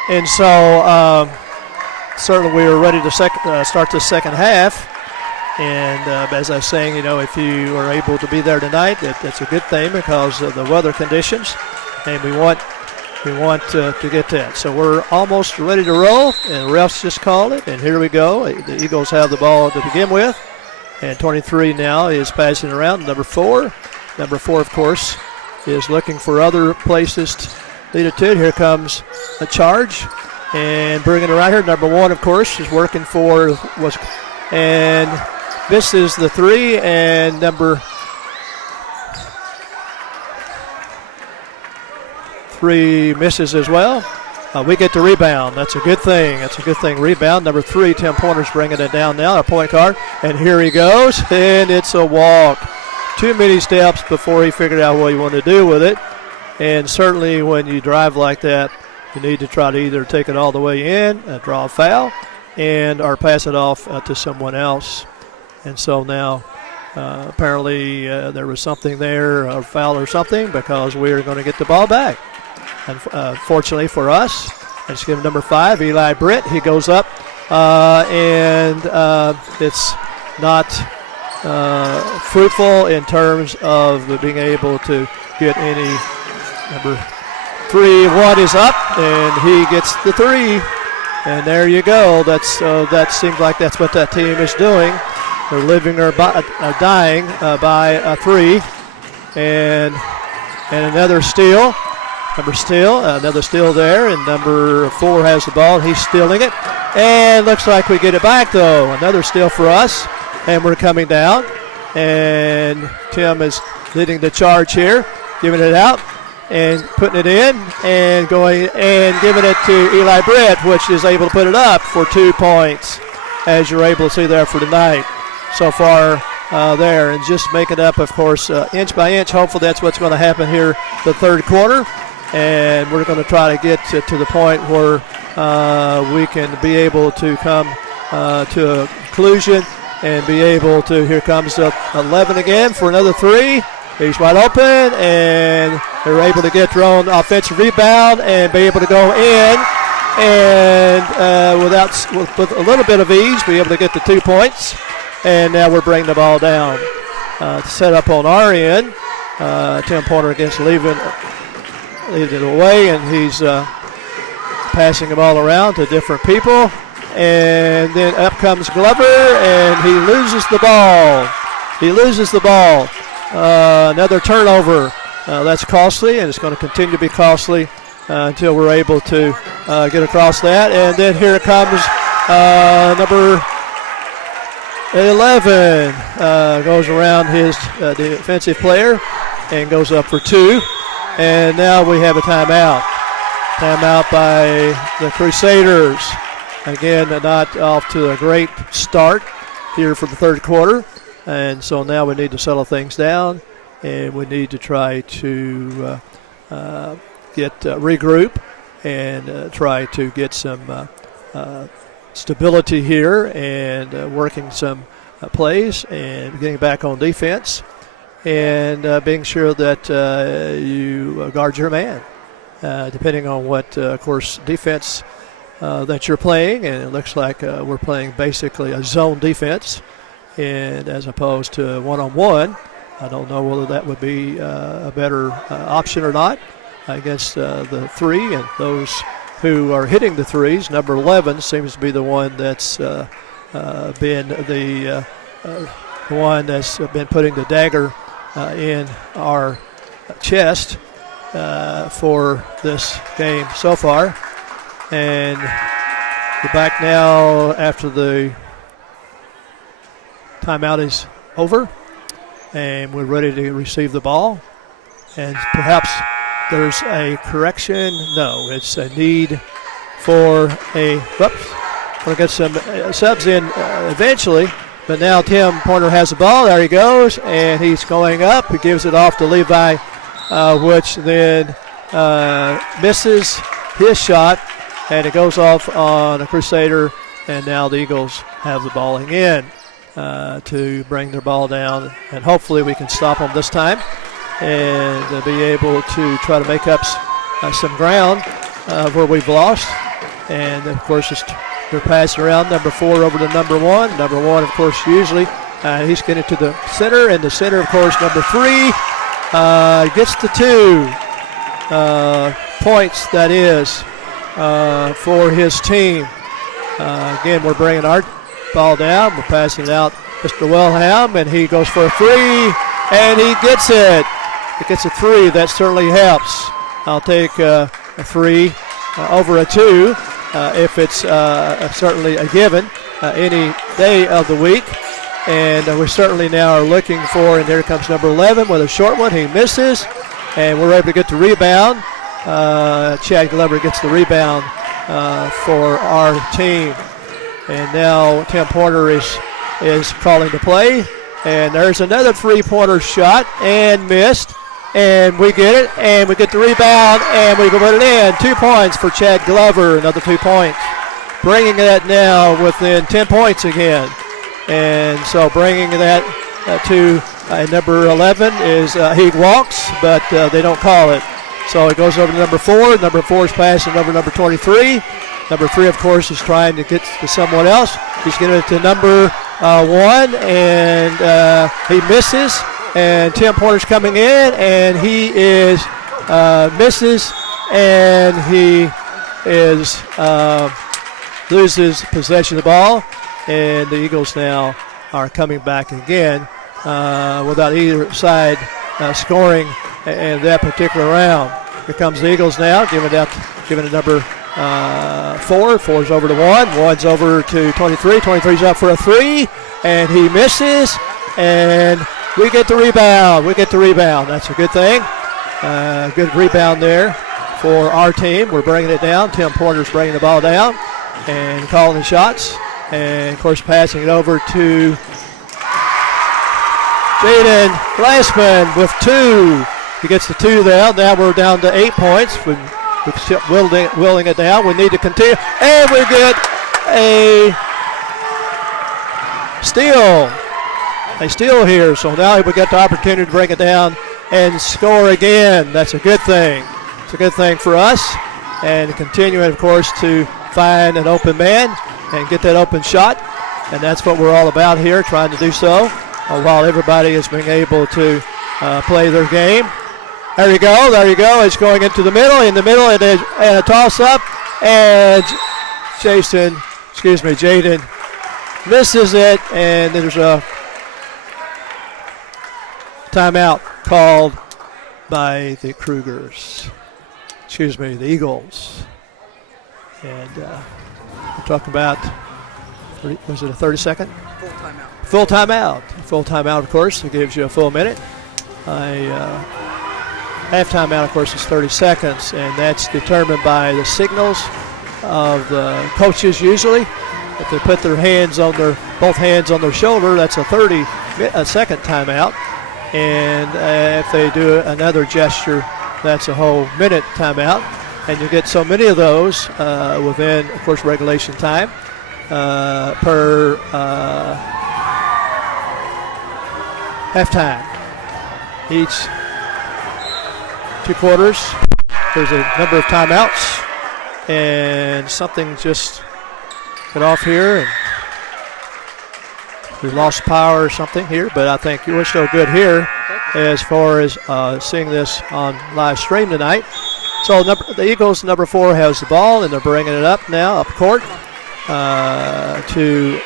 And so, certainly we are ready to start the second half. And as I was saying, if you are able to be there tonight, that's a good thing because of the weather conditions, and we want to get that. So we're almost ready to roll, and refs just called it, and here we go. The Eagles have the ball to begin with, and 23 now is passing around. Number four, of course, is looking for other places to lead it to. Here comes a charge, and bringing it right here. Number one, of course, is working and misses the three, and number 3 misses as well. We get the rebound. That's a good thing. Rebound. Number 3, Tim Pointer's bringing it down now, our point guard. And here he goes, and it's a walk. Too many steps before he figured out what he wanted to do with it. And certainly when you drive like that, you need to try to either take it all the way in, draw a foul, or pass it off to someone else. And so now apparently there was something there, a foul or something, because we're going to get the ball back. And fortunately for us, let's give him number 5, Eli Britt. He goes up, and it's not fruitful in terms of being able to get any. Number 3, 1 is up, and he gets the 3. And there you go. That seems like that's what that team is doing. They're living or dying by a 3. And another steal. Another steal there, and number 4 has the ball. He's stealing it, and looks like we get it back though. Another steal for us, and we're coming down. And Tim is leading the charge here, giving it out and putting it in, and going and giving it to Eli Britt, which is able to put it up for 2 points, as you're able to see there for tonight so far. There, and just make it up, of course, inch by inch. Hopefully that's what's going to happen here the third quarter. And we're going to try to get to the point where we can be able to come to a conclusion and be able to, here comes 11 again for another three. He's wide open, and they're able to get their own offensive rebound and be able to go in, and with a little bit of ease, be able to get the 2 points. And now we're bringing the ball down. To set up on our end, Tim Pointer against leaving it away, and he's passing the ball around to different people. And then up comes Glover, and he loses the ball. Another turnover. That's costly, and it's going to continue to be costly until we're able to get across that. And then here comes number 11. Goes around his defensive player and goes up for 2. And now we have a timeout. Timeout by the Crusaders. Again, not off to a great start here for the third quarter. And so now we need to settle things down, and we need to try to regroup and try to get some stability here and working some plays and getting back on defense and being sure that you guard your man, depending on what, of course, defense that you're playing. And it looks like we're playing basically a zone defense, and as opposed to one-on-one. I don't know whether that would be a better option or not against the three and those who are hitting the threes. Number 11 seems to be the one that's been the one that's been putting the dagger in our chest for this game so far. And we're back now after the timeout is over, and we're ready to receive the ball. And perhaps there's a correction. No, it's a need for a, we'll get some subs in eventually. But now Tim Pointer has the ball. There he goes, and he's going up. He gives it off to Levi, which then misses his shot, and it goes off on a Crusader, and now the Eagles have the ball again to bring their ball down, and hopefully we can stop them this time and be able to try to make up some ground where we've lost. And, of course, they're passing around number 4 over to number 1. Number 1, of course, usually he's getting to the center, and the center, of course, number 3 gets the 2 points, that is, for his team. Again, we're bringing our ball down. We're passing it out Mr. Wellham, and he goes for a 3, and he gets it. He gets a 3. That certainly helps. I'll take a 3 over a 2 if it's certainly a given any day of the week. And we certainly now are looking for, and there comes number 11 with a short one. He misses, and we're able to get the rebound. Chad Glover gets the rebound for our team. And now Tim Pointer is calling the play. And there's another three-pointer shot, and missed. And we get it, and we get the rebound, and we put it in. 2 points for Chad Glover, another 2 points. Bringing that now within 10 points again. And so bringing that to number 11 is he walks, but they don't call it. So it goes over to number 4. Number 4 is passing over number 23. Number 3, of course, is trying to get to someone else. He's getting it to number 1, and he misses. And Tim Pointer's coming in, and he is misses, and he is loses possession of the ball. And the Eagles now are coming back again without either side scoring in that particular round. Here comes the Eagles now, giving it number 4. 4's over to 1. 1's over to 23. 23's up for a 3, and he misses, and we get the rebound. That's a good thing. Good rebound there for our team. We're bringing it down. Tim Pointer's bringing the ball down and calling the shots. And, of course, passing it over to Jaden Glassman with 2. He gets the 2 there. Now we're down to 8 points. We're willing it down. We need to continue. And we get a steal. They steal here, so now we get the opportunity to bring it down and score again. That's a good thing. It's a good thing for us. And continuing, of course, to find an open man and get that open shot. And that's what we're all about here, trying to do so while everybody is being able to play their game. There you go. There you go. It's going into the middle. In the middle, it is, and a toss-up. And Jaden misses it. And there's a timeout called by the the Eagles. And we're talking about, was it a 30-second? Full timeout. Full timeout. Full timeout, of course. It gives you a full minute. Half timeout, of course, is 30 seconds, and that's determined by the signals of the coaches usually. If they put their both hands on their shoulder, that's a 30-second timeout. And if they do another gesture, that's a whole minute timeout. And you get so many of those within, of course, regulation time per halftime. Each 2 quarters, there's a number of timeouts. And something just got off here, and we lost power or something here, but I think we're still good here as far as seeing this on live stream tonight. So the Eagles, number 4, has the ball, and they're bringing it up now, up court, to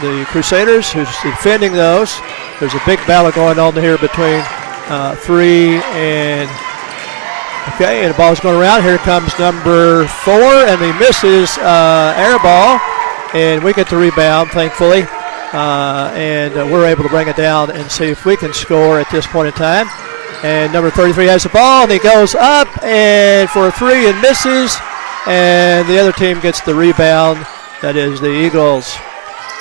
the Crusaders, who's defending those. There's a big battle going on here between 3 and... Okay, and the ball's going around. Here comes number 4, and he misses air ball, and we get the rebound, thankfully. And we're able to bring it down and see if we can score at this point in time. And number 33 has the ball, and he goes up and for a 3 and misses. And the other team gets the rebound. That is the Eagles.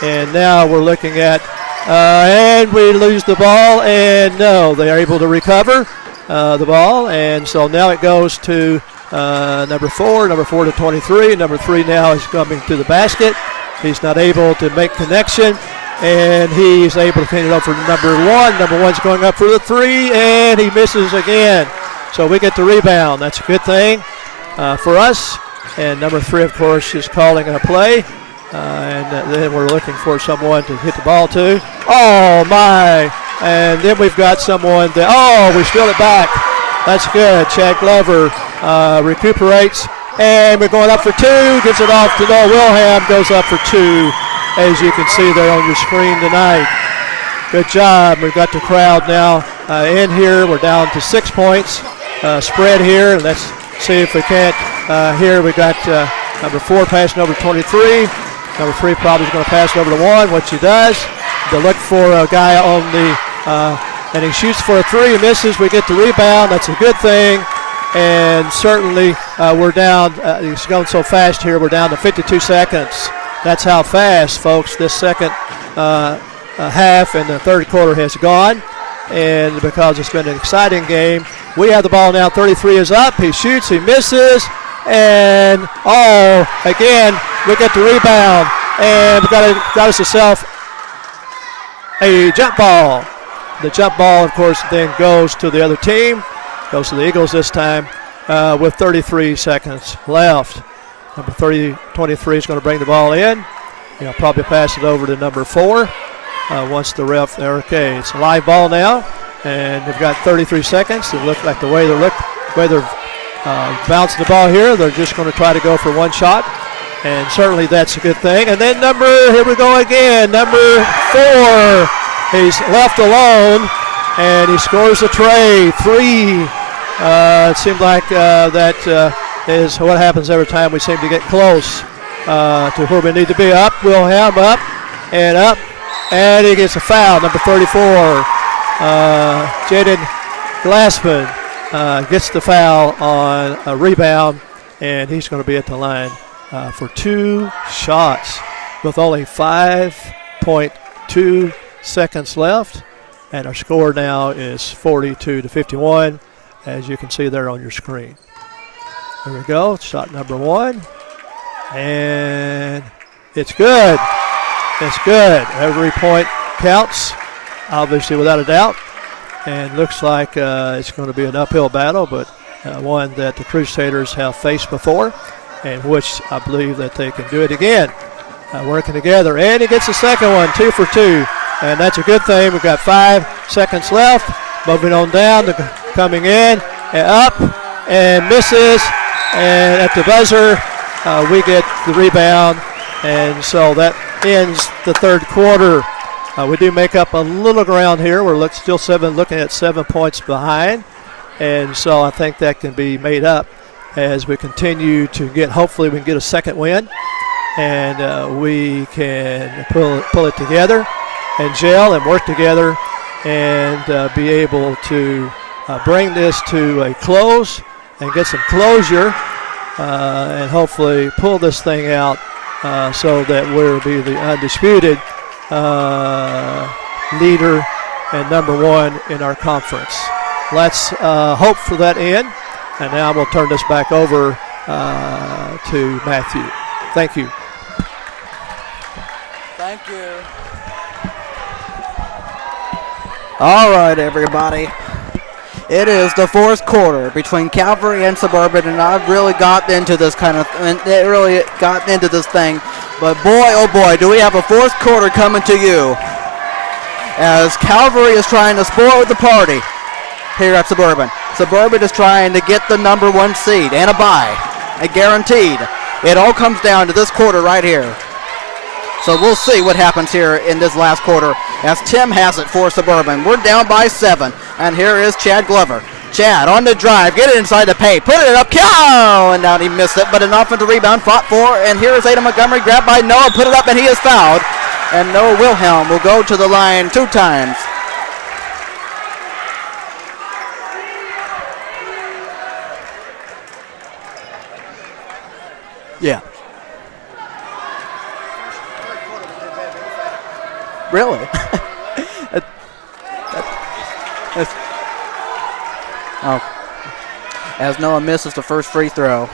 And now we're looking at, and we lose the ball, and no, they are able to recover the ball. And so now it goes to number 4 to 23. Number 3 now is coming to the basket. He's not able to make connection, and he's able to clean it up for number 1. Number 1's going up for the 3, and he misses again. So we get the rebound. That's a good thing for us. And number 3, of course, is calling a play. And then we're looking for someone to hit the ball to. Oh, my. And then we've got someone that, we steal it back. That's good. Chad Glover recuperates. And we're going up for 2. Gets it off to Noah Wilhelm. Goes up for 2, as you can see there on your screen tonight. Good job. We've got the crowd now in here. We're down to 6 points spread here. Let's see if we can't. Here we got number 4 passing over 23. Number 3 probably is going to pass it over to 1, which he does. They look for a guy on the, and he shoots for a 3 and misses. We get the rebound. That's a good thing. And certainly we're down, it's going so fast here, we're down to 52 seconds. That's how fast, folks, this second half and the third quarter has gone. And because it's been an exciting game, we have the ball now. 33 is up. He shoots, he misses. And, again, we get the rebound. And we got us ourselves a jump ball. The jump ball, of course, then goes to the other team. Goes to the Eagles this time with 33 seconds left. Number 23 is going to bring the ball in. He'll probably pass it over to number 4 once the ref there. Okay, it's a live ball now, and they've got 33 seconds. It looks like the way they're bouncing the ball here, they're just going to try to go for 1 shot, and certainly that's a good thing. And then here we go again, number 4. He's left alone, and he scores a tray, 3. It seemed like that is what happens every time we seem to get close to where we need to be. Up, Wilhelm up, and he gets a foul. Number 34, Jaden Glassman gets the foul on a rebound, and he's going to be at the line for 2 shots with only 5.2 seconds left. And our score now is 42-51, as you can see there on your screen. There we go, shot number 1. And it's good. It's good. Every point counts, obviously, without a doubt. And looks like it's going to be an uphill battle, but one that the Crusaders have faced before, and which I believe that they can do it again. Working together. And he gets the second one, 2 for 2. And that's a good thing. We've got 5 seconds left. Moving on down, coming in, and up, and misses. And at the buzzer, we get the rebound. And so that ends the third quarter. We do make up a little ground here. We're looking at 7 points behind. And so I think that can be made up as we continue to hopefully we can get a second win. And we can pull it together and gel and work together and be able to bring this to a close and get some closure and hopefully pull this thing out so that we'll be the undisputed leader and number 1 in our conference. Let's hope for that end. And now we'll turn this back over to Matthew. Thank you. Thank you. All right, everybody. It is the fourth quarter between Calvary and Suburban, and I've really gotten into this thing. But boy, oh boy, do we have a fourth quarter coming to you as Calvary is trying to spoil the party here at Suburban. Suburban is trying to get the number 1 seed and a bye, guaranteed. It all comes down to this quarter right here. So we'll see what happens here in this last quarter as Tim has it for Suburban. We're down by 7, and here is Chad Glover. Chad on the drive, get it inside the paint, put it up, cow! And down he missed it, but an offensive rebound, fought for, and here is Adam Montgomery, grabbed by Noah, put it up, and he is fouled. And Noah Wilhelm will go to the line 2 times. Yeah. Really? As Noah misses the first free throw.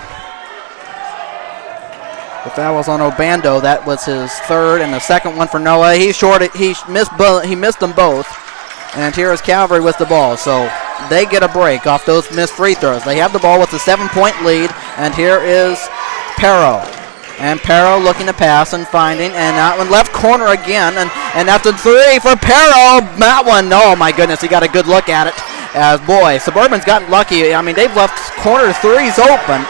The foul was on Obando. That was his third, and the second one for Noah. He missed them both. And here is Calvary with the ball. So they get a break off those missed free throws. They have the ball with a 7-point lead, and here is Perro. And Perro looking to pass and finding, and that one left corner again, and that's a 3 for Perro. That one, oh my goodness, he got a good look at it. As boy, Suburban's gotten lucky. I mean, they've left corner 3s open.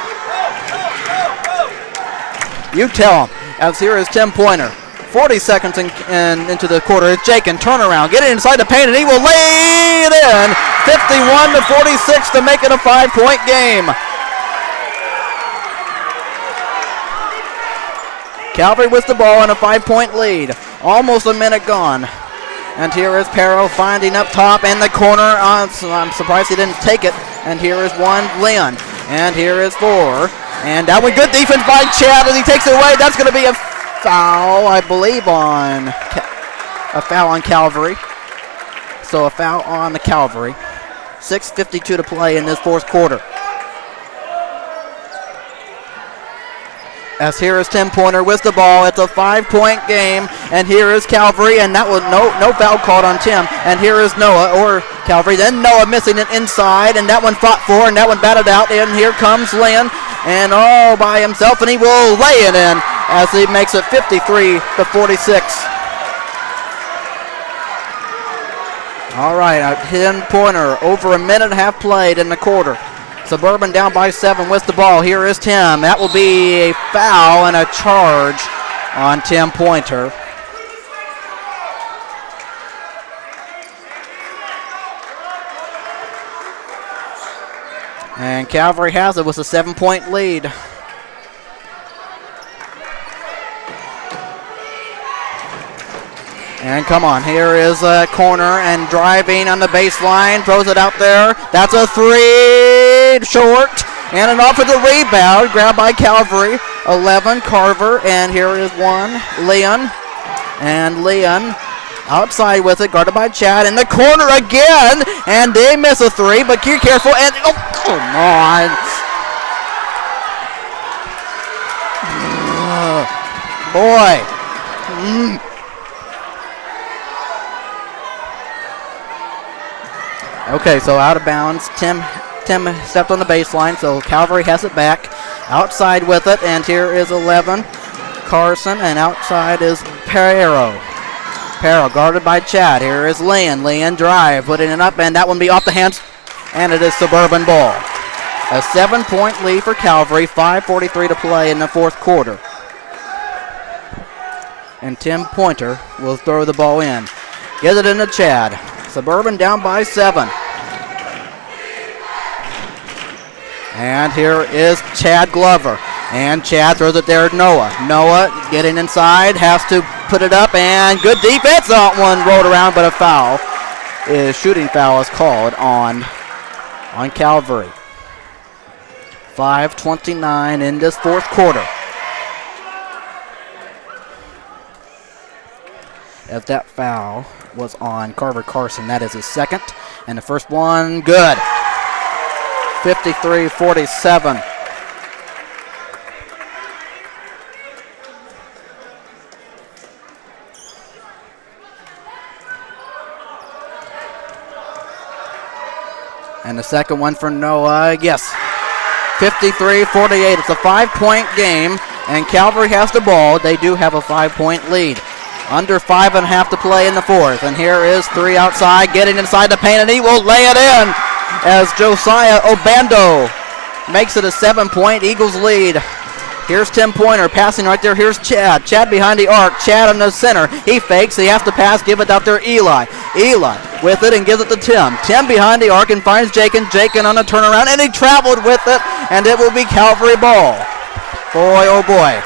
You tell them. As here is Tim Pointer. 40 seconds into the quarter. It's Jakin, turnaround, get it inside the paint, and he will lay it in. 51-46 to make it a 5-point game. Calvary with the ball and a 5-point lead. Almost a minute gone. And here is Perro finding up top in the corner. I'm surprised he didn't take it. And here is 1, Leon. And here is 4. And that one, good defense by Chad, and he takes it away. That's going to be a foul, I believe, on Calvary. So a foul on the Calvary. 6:52 to play in this fourth quarter. As here is Tim Pointer with the ball. It's a 5-point game. And here is Calvary. And that was no foul called on Tim. And here is Noah or Calvary. Then Noah missing it inside. And that one fought for. And that one batted out. And here comes Lynn. And all by himself. And he will lay it in as he makes it 53-46. All right. Tim Pointer over a minute and a half played in the quarter. Suburban down by 7 with the ball. Here is Tim. That will be a foul and a charge on Tim Pointer. And Calvary has it with a 7-point lead. And come on, here is a corner and driving on the baseline, throws it out there. That's a 3, short, and an offensive rebound, grabbed by Calvary. 11, Carver, and here is 1, Leon. And Leon outside with it, guarded by Chad, in the corner again, and they miss a 3, but be careful, and oh, come on. Boy. Okay, so out of bounds. Tim stepped on the baseline, so Calvary has it back. Outside with it, and here is 11, Carson, and outside is Perro. Perro guarded by Chad. Here is Leon. Leon drive, putting it up, and that one be off the hands, and it is Suburban ball. A 7-point lead for Calvary, 5:43 to play in the fourth quarter. And Tim Pointer will throw the ball in. Get it into Chad. Suburban down by 7. And here is Chad Glover. And Chad throws it there to Noah. Noah getting inside, has to put it up, and good defense. That one rolled around, but a foul. Shooting foul is called on Calvary. 5:29 in this fourth quarter. If that foul was on Carver Carson, that is his second. And the first one, good. 53-47. And the second one for Noah, yes. 53-48. It's a 5-point game, and Calvary has the ball. They do have a 5-point lead. Under 5.5 to play in the fourth. And here is 3 outside, getting inside the paint, and he will lay it in as Josiah Obando makes it a 7-point Eagles lead. Here's Tim Pointer passing right there. Here's Chad. Chad behind the arc. Chad in the center. He fakes. He has to pass. Give it out there. Eli. Eli with it and gives it to Tim. Tim behind the arc and finds Jakin. Jakin on a turnaround, and he traveled with it, and it will be Calvary ball. Boy, oh boy.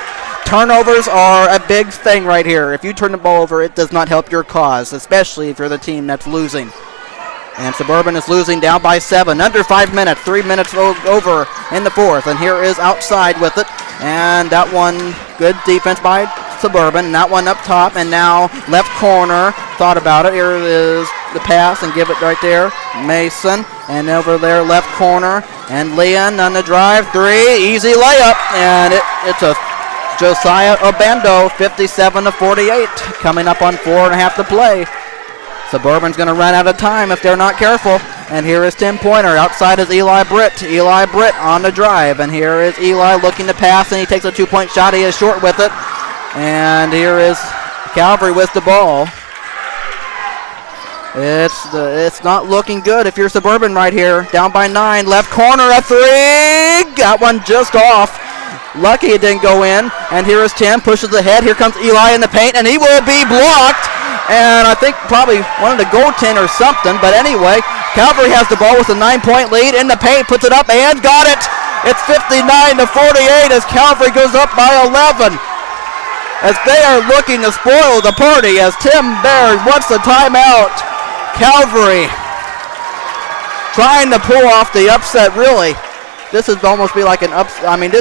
Turnovers are a big thing right here. If you turn the ball over, it does not help your cause, especially if you're the team that's losing. And Suburban is losing down by 7. Under 5 minutes. 3 minutes over in the fourth. And here is outside with it. And that one, good defense by Suburban. And that one up top. And now left corner. Thought about it. Here is the pass and give it right there. Mason. And over there left corner. And Leon on the drive. 3. Easy layup. And it's a Josiah Obando, 57-48. Coming up on 4.5 to play. Suburban's going to run out of time if they're not careful. And here is Tim Pointer. Outside is Eli Britt. Eli Britt on the drive. And here is Eli looking to pass, and he takes a 2-point shot. He is short with it. And here is Calvary with the ball. It's not looking good if you're Suburban right here. Down by 9. Left corner, a 3. Got one just off. Lucky it didn't go in. And here is Tim. Pushes ahead. Here comes Eli in the paint, and he will be blocked. And I think probably wanted to goaltend or something. But anyway, Calvary has the ball with a 9-point lead. In the paint, puts it up, and got it. It's 59-48 as Calvary goes up by 11. As they are looking to spoil the party as Tim Baird wants the timeout. Calvary trying to pull off the upset, really. This is almost be like an upset. I mean,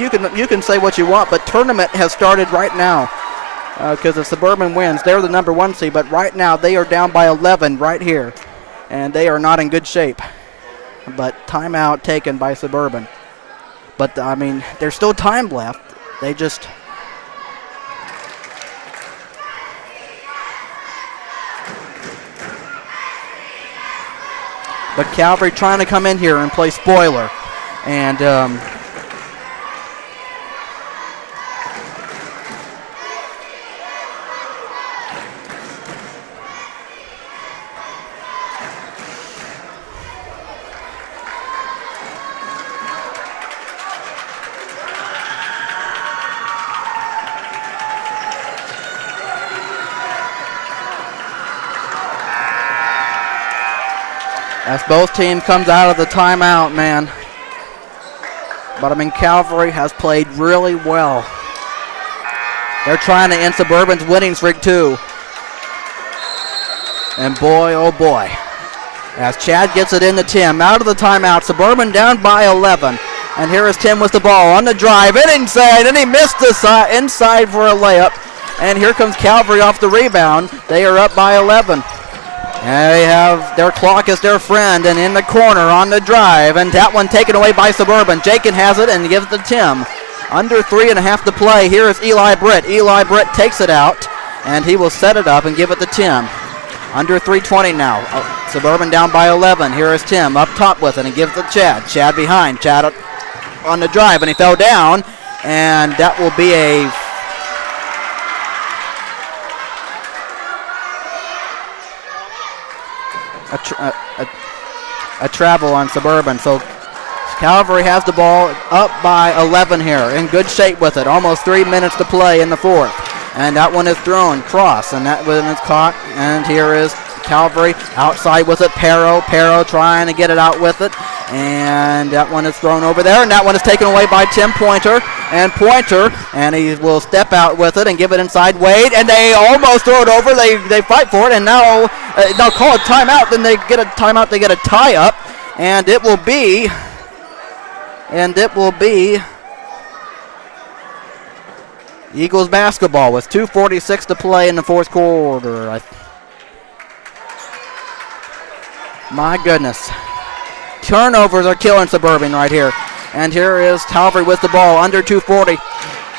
you can say what you want, but tournament has started right now. Because if Suburban wins, they're the number 1 seed, but right now they are down by 11 right here, and they are not in good shape. But timeout taken by Suburban. But, I mean, there's still time left. They just... But Calvary trying to come in here and play spoiler. And... as both teams comes out of the timeout, man. But, I mean, Calvary has played really well. They're trying to end Suburban's winning streak, too. And boy, oh boy. As Chad gets it into Tim. Out of the timeout. Suburban down by 11. And here is Tim with the ball on the drive. And inside. And he missed the inside for a layup. And here comes Calvary off the rebound. They are up by 11. They have their clock as their friend, and in the corner on the drive, and that one taken away by Suburban. Jakin has it and gives it to Tim. Under 3.5 to play. Here is Eli Britt. Eli Britt takes it out, and he will set it up and give it to Tim. Under 3:20 now. Suburban down by 11. Here is Tim up top with it and gives it to Chad. Chad behind. Chad on the drive, and he fell down. And that will be a travel on Suburban. So Calvary has the ball up by 11 here. In good shape with it. Almost 3 minutes to play in the fourth. And that one is thrown cross, and that one is caught. And here is Calvary outside with it. Pero trying to get it out with it. And that one is thrown over there. And that one is taken away by Tim Pointer. And he will step out with it and give it inside Wade. And they almost throw it over. They fight for it. And now they'll call a timeout. Then they get a timeout. They get a tie-up. And it will be Eagles basketball with 2:46 to play in the fourth quarter. My goodness. Turnovers are killing Suburban right here. And here is Calvary with the ball, under 2:40.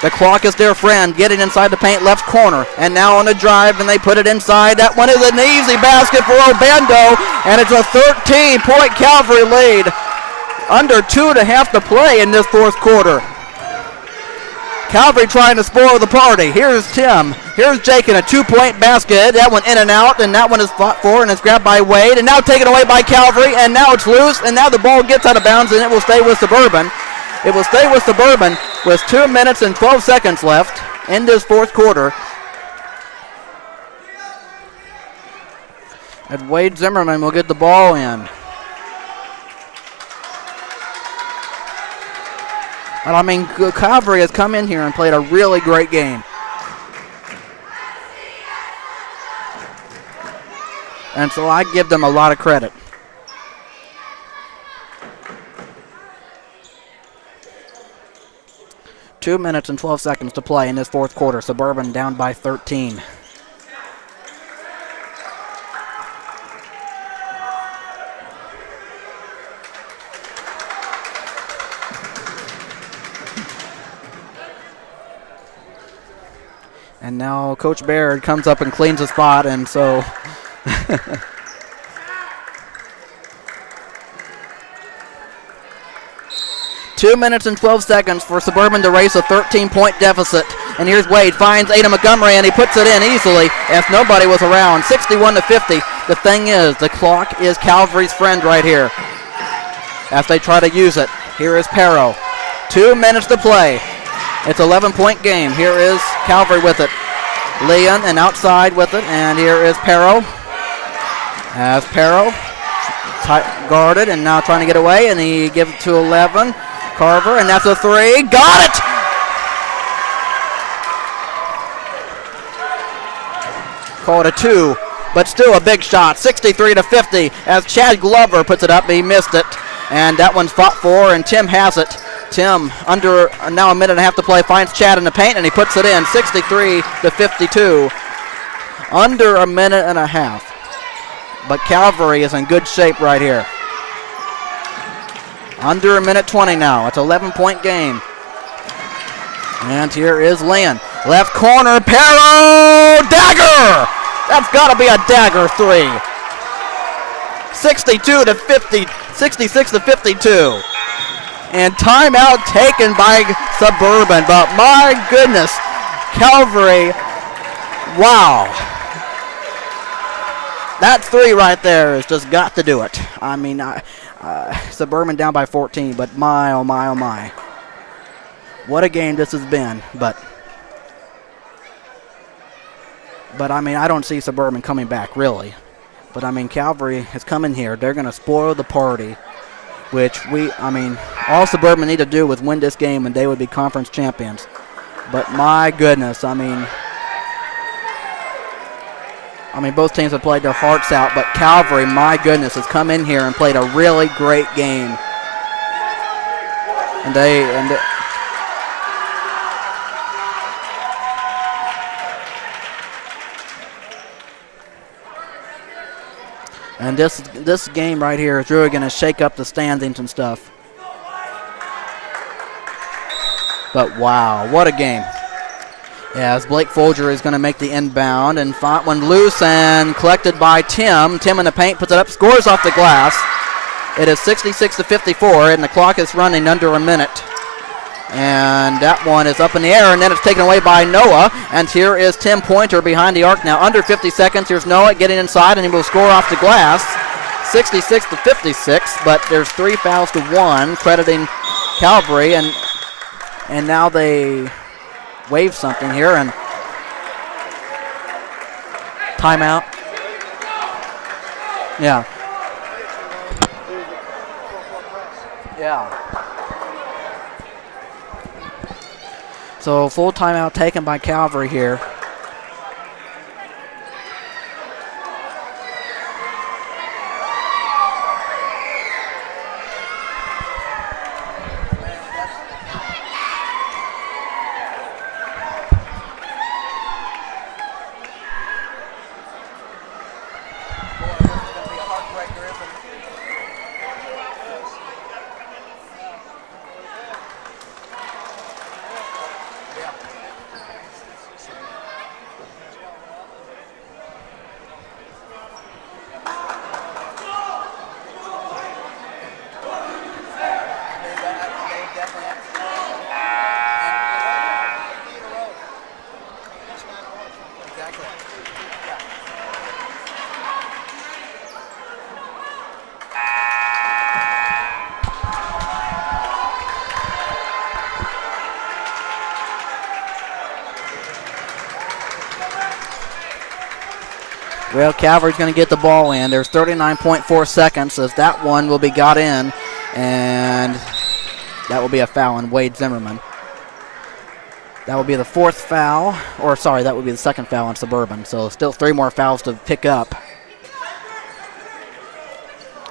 The clock is their friend, getting inside the paint left corner. And now on the drive, and they put it inside. That one is an easy basket for Obando. And it's a 13-point Calvary lead. Under 2.5 to play in this fourth quarter. Calvary trying to spoil the party. Here's Tim. Here's Jake in a 2-point basket. That one in and out, and that one is fought for, and it's grabbed by Wade, and now taken away by Calvary, and now it's loose, and now the ball gets out of bounds, and it will stay with Suburban. It will stay with Suburban with 2 minutes and 12 seconds left in this fourth quarter. And Wade Zimmerman will get the ball in. And I mean, Calvary has come in here and played a really great game. And so I give them a lot of credit. Two minutes and 12 seconds to play in this fourth quarter. Suburban down by 13. And now Coach Baird comes up and cleans the spot, and so 2 minutes and 12 seconds for Suburban to race a 13-point deficit. And here's Wade, finds Ada Montgomery, and he puts it in easily as nobody was around. 61-50. The thing is, the clock is Calvary's friend right here as they try to use it. Here is Pero. 2 minutes to play. It's an 11-point game. Here is Calvary with it. Leon and outside with it. And here is Pero. As Pero guarded and now trying to get away. And he gives it to 11. Carver, and that's a three. Got it! Call it a two, but still a big shot. 63-50 as Chad Glover puts it up. He missed it. And that one's fought for, and Tim has it. Tim, under now a minute and a half to play, finds Chad in the paint, and he puts it in. 63-52. Under a minute and a half. But Calvary is in good shape right here. Under a minute 20 now. It's an 11-point game. And here is Lynn. Left corner, Pero! Dagger! That's got to be a dagger three. 66-52. And timeout taken by Suburban. But my goodness, Calvary, wow. That three right there has just got to do it. I mean, Suburban down by 14, but my, oh my, oh my. What a game this has been. But I mean, I don't see Suburban coming back, really. But, I mean, Calvary has come in here. They're going to spoil the party, which all Suburban need to do is win this game, and they would be conference champions. But, my goodness, I mean, both teams have played their hearts out, but Calvary, my goodness, has come in here and played a really great game. And this game right here is really going to shake up the standings and stuff. But wow, what a game. As Blake Folger is going to make the inbound and fought one loose and collected by Tim. Tim in the paint, puts it up, scores off the glass. It is 66-54, and the clock is running under a minute. And that one is up in the air, and then it's taken away by Noah. And here is Tim Pointer behind the arc now. Under 50 seconds, here's Noah getting inside, and he will score off the glass. 66-56, but there's 3 fouls to 1, crediting Calvary, and now they wave something here, and timeout. Yeah. So full timeout taken by Calvary here. Well, Calvary's going to get the ball in. There's 39.4 seconds as that one will be got in, and that will be a foul on Wade Zimmerman. That will be the 4th foul, or sorry, that would be the 2nd foul on Suburban. So still 3 more fouls to pick up.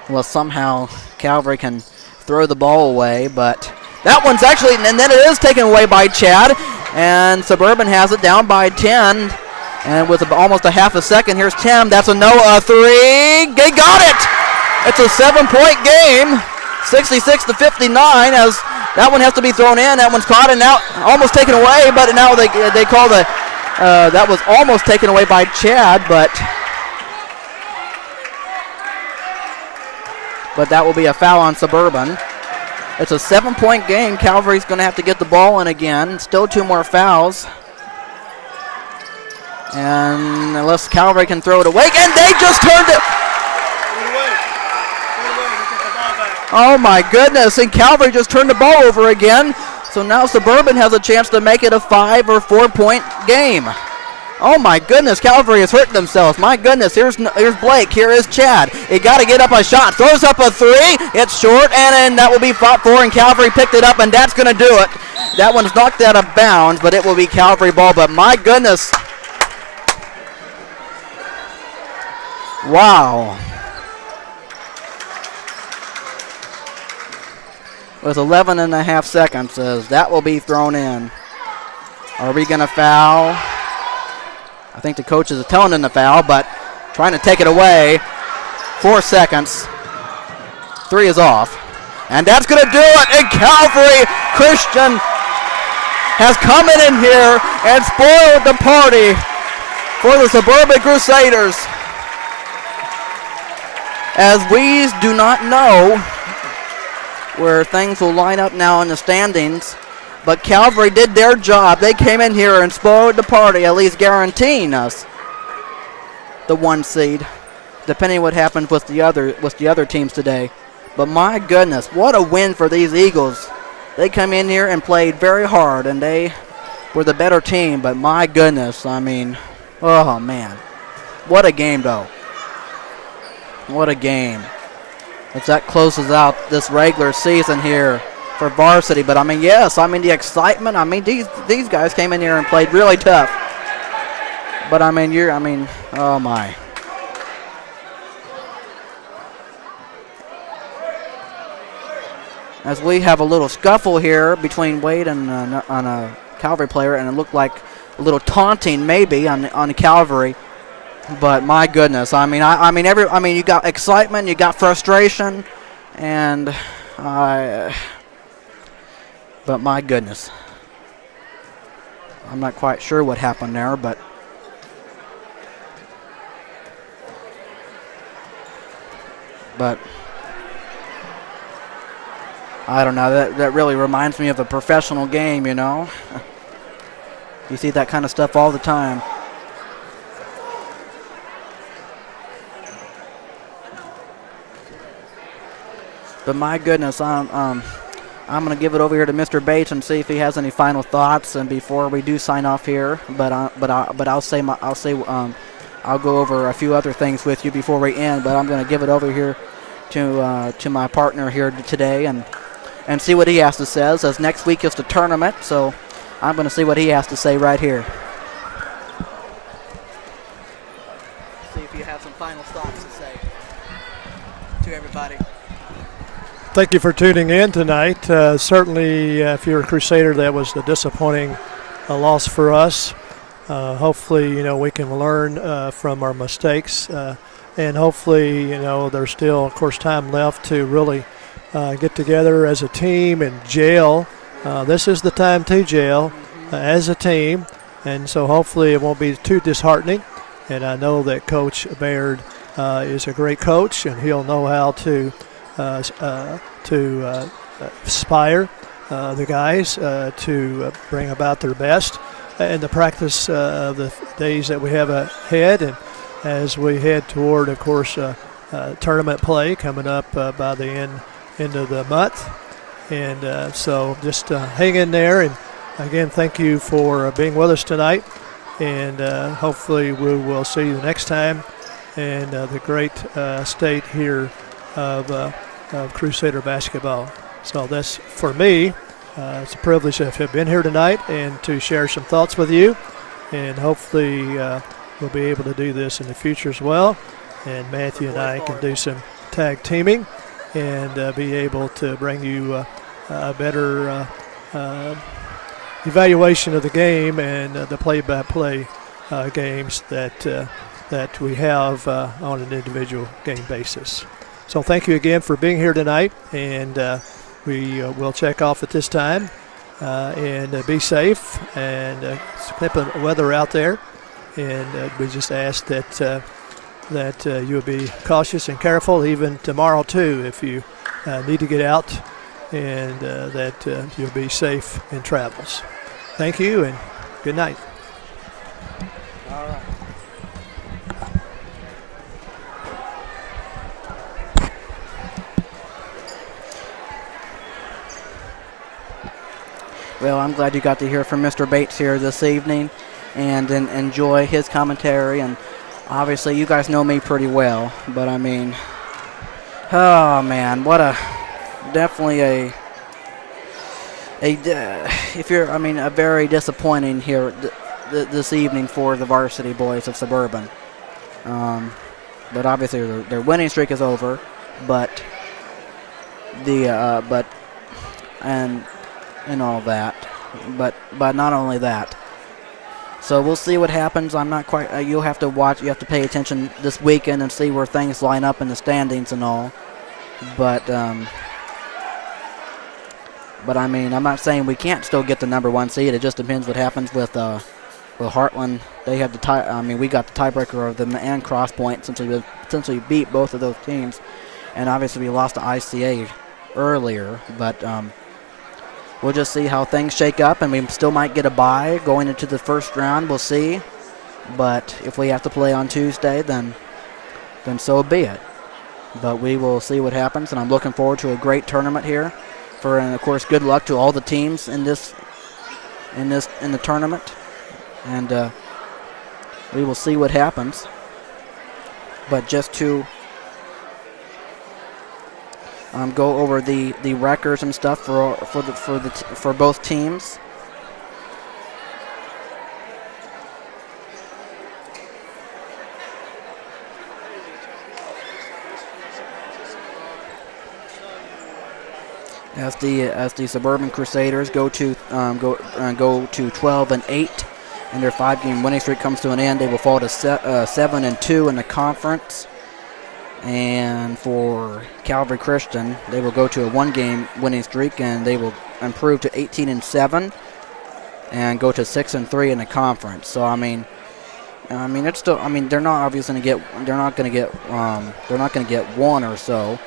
Unless somehow Calvary can throw the ball away, but that one's actually, and then it is taken away by Chad, and Suburban has it down by 10. And with almost a half a second, here's Tim. That's a Noah 3. They got it! It's a 7-point game, 66-59, as that one has to be thrown in. That one's caught and now almost taken away, but now they call the, that was almost taken away by Chad, but that will be a foul on Suburban. It's a 7-point game. Calvary's going to have to get the ball in again. Still 2 more fouls. And unless Calvary can throw it away, and they just turned it. Oh my goodness, and Calvary just turned the ball over again. So now Suburban has a chance to make it a 5 or 4 point game. Oh my goodness, Calvary has hurt themselves. My goodness, here's Blake, here is Chad. He got to get up a shot, throws up a 3, it's short, and that will be fought for, and Calvary picked it up, and that's going to do it. That one's knocked out of bounds, but it will be Calvary ball, but my goodness. Wow. With 11 and a half seconds, that will be thrown in. Are we going to foul? I think the coaches are telling them to foul, but trying to take it away. 4 seconds. 3 is off. And that's going to do it. And Calvary Christian has come in here and spoiled the party for the Suburban Crusaders. As we do not know where things will line up now in the standings, but Calvary did their job. They came in here and spoiled the party, at least guaranteeing us the 1 seed, depending what happens with the other teams today. But my goodness, what a win for these Eagles. They come in here and played very hard, and they were the better team. But my goodness, I mean, oh man, what a game though. What a game. As that closes out this regular season here for Varsity. But I mean, yes, I mean the excitement. I mean these guys came in here and played really tough. But I mean, oh my. As we have a little scuffle here between Wade and on a Calvary player, and it looked like a little taunting maybe on Calvary. But my goodness, I mean, you got excitement, you got frustration, and but my goodness, I'm not quite sure what happened there, but I don't know. That really reminds me of a professional game, you know. You see that kind of stuff all the time. But my goodness, I'm going to give it over here to Mr. Bates and see if he has any final thoughts. And before we do sign off here, I'll go over a few other things with you before we end. But I'm going to give it over here to my partner here today and see what he has to say. As next week is the tournament, so I'm going to see what he has to say right here. See if you have some final thoughts to say to everybody. Thank you for tuning in tonight. Certainly, if you're a Crusader, that was a disappointing loss for us. Hopefully, we can learn from our mistakes. And hopefully, there's still, of course, time left to really get together as a team and gel. This is the time to gel as a team. And so hopefully it won't be too disheartening. And I know that Coach Baird is a great coach, and he'll know how to inspire the guys to bring about their best in the practice of the days that we have ahead, and as we head toward, of course, tournament play coming up by the end of the month. And so just hang in there, and again, thank you for being with us tonight, and hopefully we will see you next time in the great state here of Crusader basketball. So that's, for me, it's a privilege to have been here tonight and to share some thoughts with you, and hopefully we'll be able to do this in the future as well, and Matthew and I can do some tag teaming and be able to bring you a better evaluation of the game and the play-by-play games that we have on an individual game basis. So thank you again for being here tonight, and we will check off at this time, and be safe, and it's flipping weather out there, and we just ask that you'll be cautious and careful even tomorrow too if you need to get out, and that you'll be safe in travels. Thank you, and good night. All right. Well, I'm glad you got to hear from Mr. Bates here this evening and enjoy his commentary. And obviously, you guys know me pretty well, but I mean, oh man, what definitely a very disappointing here this evening for the Varsity boys of Suburban. But obviously, their winning streak is over, and all that, but not only that. So we'll see what happens. I'm not quite. You'll have to watch. You have to pay attention this weekend and see where things line up in the standings and all. But I mean, I'm not saying we can't still get the number 1 seed. It just depends what happens with Heartland. They have the tie. I mean, we got the tiebreaker of them and Cross Point since we beat both of those teams, and obviously we lost to ICA earlier, but. We'll just see how things shake up, and we still might get a bye going into the first round. We'll see. But if we have to play on Tuesday, then so be it. But we will see what happens, and I'm looking forward to a great tournament here. And of course, good luck to all the teams in the tournament, and we will see what happens. But just to go over the records and stuff for both teams. As the Suburban Crusaders go to 12-8, and their 5-game winning streak comes to an end, they will fall to 7-2 in the conference. And for Calvary Christian, they will go to a 1-game winning streak, and they will improve to 18-7. and go to 6-3 in the conference. So it's still. They're not obviously going to get. They're not going to get one or so.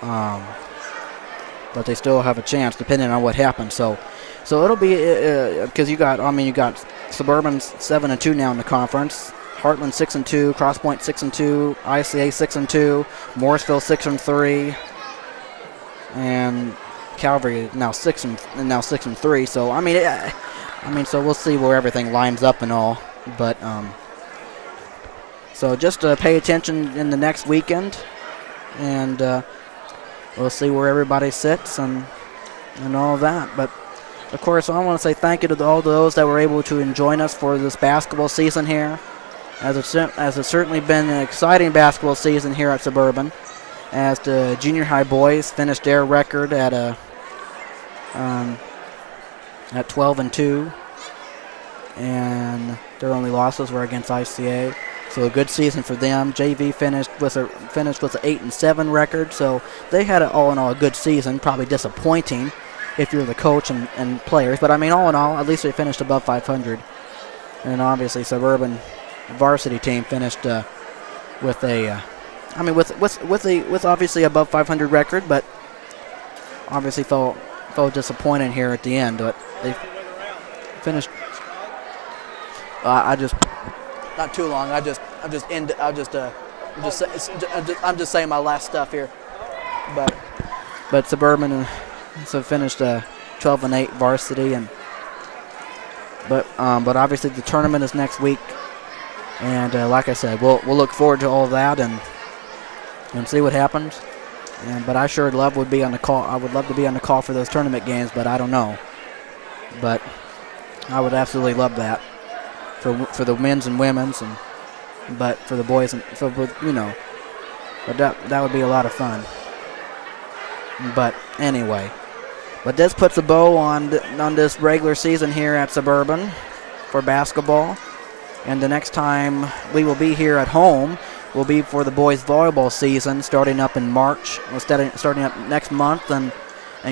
But they still have a chance depending on what happens. So it'll be because you got Suburban 7-2 now in the conference. Heartland 6-2, Crosspoint 6-2, ICA 6-2, Morrisville 6-3, and Calvary now 6-3. So so we'll see where everything lines up and all. But so just pay attention in the next weekend, and we'll see where everybody sits and all of that. But of course, I want to say thank you to all those that were able to join us for this basketball season here. As it's certainly been an exciting basketball season here at Suburban, as the junior high boys finished their record at 12-2, and their only losses were against ICA. So a good season for them. JV finished with an 8-7 record, so they had all in all a good season. Probably disappointing if you're the coach and players, but all in all, at least they finished above 500. And obviously, Suburban varsity team finished with obviously above 500 record, but obviously felt disappointed here at the end. But they finished. Not too long. I'm just saying my last stuff here. But Suburban finished 12-8 varsity, but obviously the tournament is next week. And like I said, we'll look forward to all that and see what happens. But I sure would love to be on the call. I would love to be on the call for those tournament games, but I don't know. But I would absolutely love that for the men's and women's, but for the boys and But that would be a lot of fun. But anyway, this puts a bow on this regular season here at Suburban for basketball. And the next time we will be here at home will be for the boys volleyball season, starting up in March, starting up next month and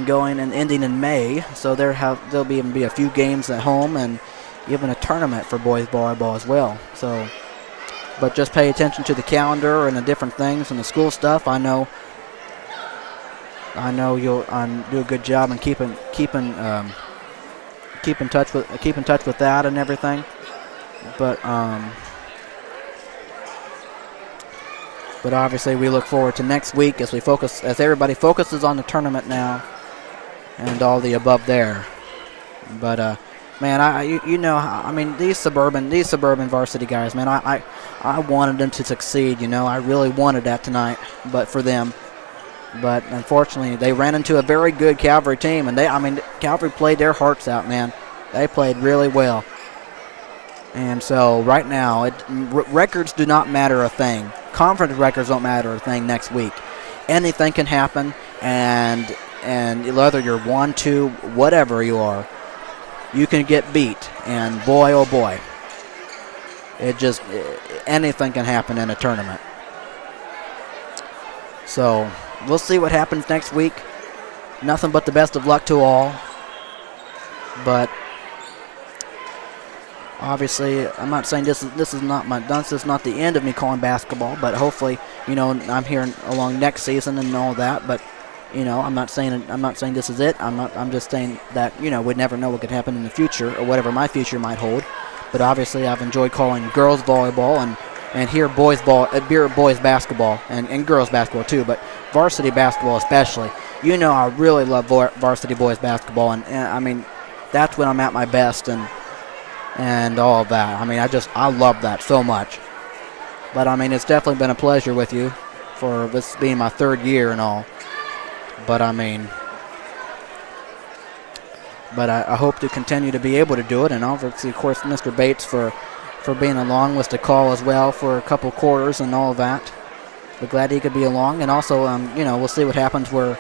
going and ending in May. So there'll be a few games at home and even a tournament for boys volleyball as well. So, but just pay attention to the calendar and the different things and the school stuff. I know you'll do a good job in keep in touch with that and everything. But obviously we look forward to next week as everybody focuses on the tournament now and all the above there. But man, these suburban varsity guys, man, I wanted them to succeed. I really wanted that tonight, but for them. But unfortunately, they ran into a very good Calvary team, and Calvary played their hearts out, man. They played really well. And so right now, records do not matter a thing. Conference records don't matter a thing next week. Anything can happen, and whether you're 1-2, whatever you are, you can get beat. And boy, oh boy, anything can happen in a tournament. So we'll see what happens next week. Nothing but the best of luck to all. But obviously, I'm not saying this is not the end of me calling basketball, but hopefully, I'm here along next season and all that. But I'm not saying this is it. I'm just saying that we'd never know what could happen in the future or whatever my future might hold. But obviously, I've enjoyed calling girls volleyball and here boys basketball and girls basketball too, but varsity basketball especially. I really love varsity boys basketball, and that's when I'm at my best and all of that. I love that so much. But it's definitely been a pleasure with you for this being my third year and all. But I hope to continue to be able to do it, and obviously, of course, Mr. Bates for being along with the call as well for a couple quarters and all of that. We're glad he could be along, and also, we'll see what happens with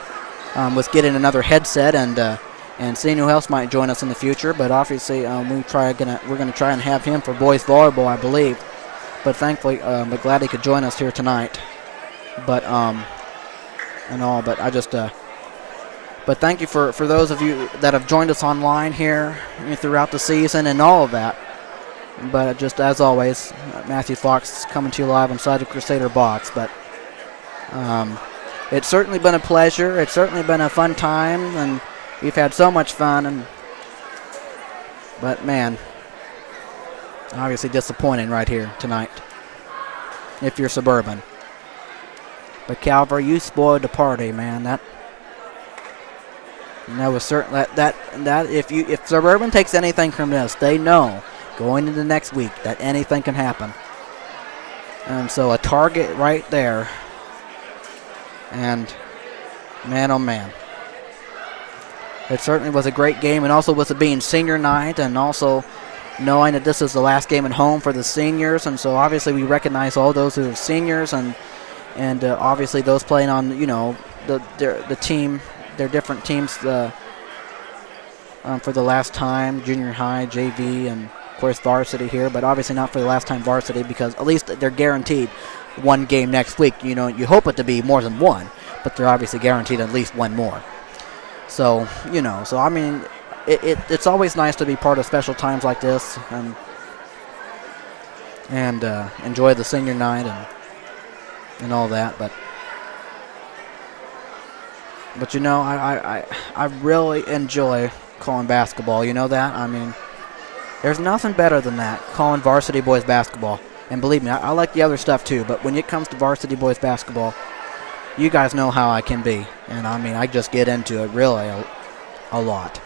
getting another headset and seeing who else might join us in the future. But obviously, we're gonna try and have him for boys volleyball, I believe. But thankfully, we're glad he could join us here tonight. But I just But thank you for those of you that have joined us online here throughout the season and all of that. But just as always, Matthew Fox coming to you live inside the Crusader box. But it's certainly been a pleasure. It's certainly been a fun time, and we've had so much fun. But man, obviously disappointing right here tonight if you're Suburban. But Calvary, you spoiled the party, man. That was certain that if Suburban takes anything from this, they know going into next week that anything can happen. And so a target right there. And man, oh man. It certainly was a great game, and also with it being senior night, and also knowing that this is the last game at home for the seniors. And so obviously we recognize all those who are seniors, and obviously those playing on, the team, their different teams for the last time, junior high, JV, and of course varsity here, but obviously not for the last time varsity, because at least they're guaranteed one game next week. You hope it to be more than one, but they're obviously guaranteed at least one more. So, I mean, it's always nice to be part of special times like this and enjoy the senior night and all that. But I really enjoy calling basketball. You know that? I mean, there's nothing better than that, calling varsity boys basketball. And believe me, I like the other stuff too, but when it comes to varsity boys basketball, you guys know how I can be. And I mean, I just get into it really a lot.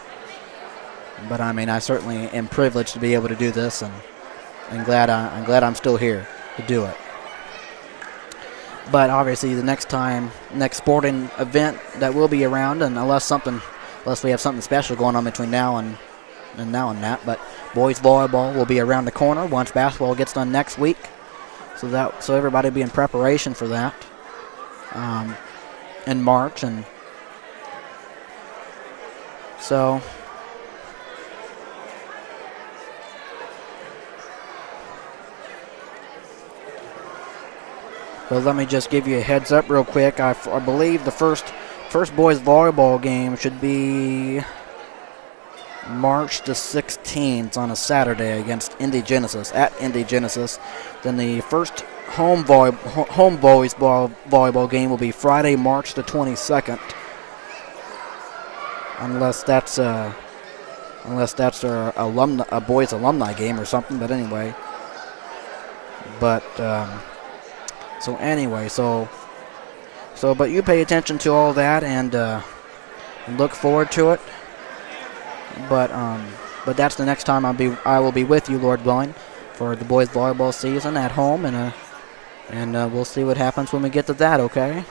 But I mean, I certainly am privileged to be able to do this, and I'm glad I'm still here to do it. But obviously the next sporting event that will be around, and unless we have something special going on between now and that, but boys volleyball will be around the corner once basketball gets done next week. So everybody be in preparation for that in March. And so let me just give you a heads up real quick. I believe the first boys volleyball game should be March the 16th on a Saturday against Indy Genesis, at Indy Genesis. Then the first home boys volleyball game will be Friday, March the 22nd. Unless that's a boys alumni game or something. But anyway. But but you pay attention to all that and look forward to it. But that's the next time I will be with you, Lord willing, for the boys volleyball season at home, and we'll see what happens when we get to that. Okay.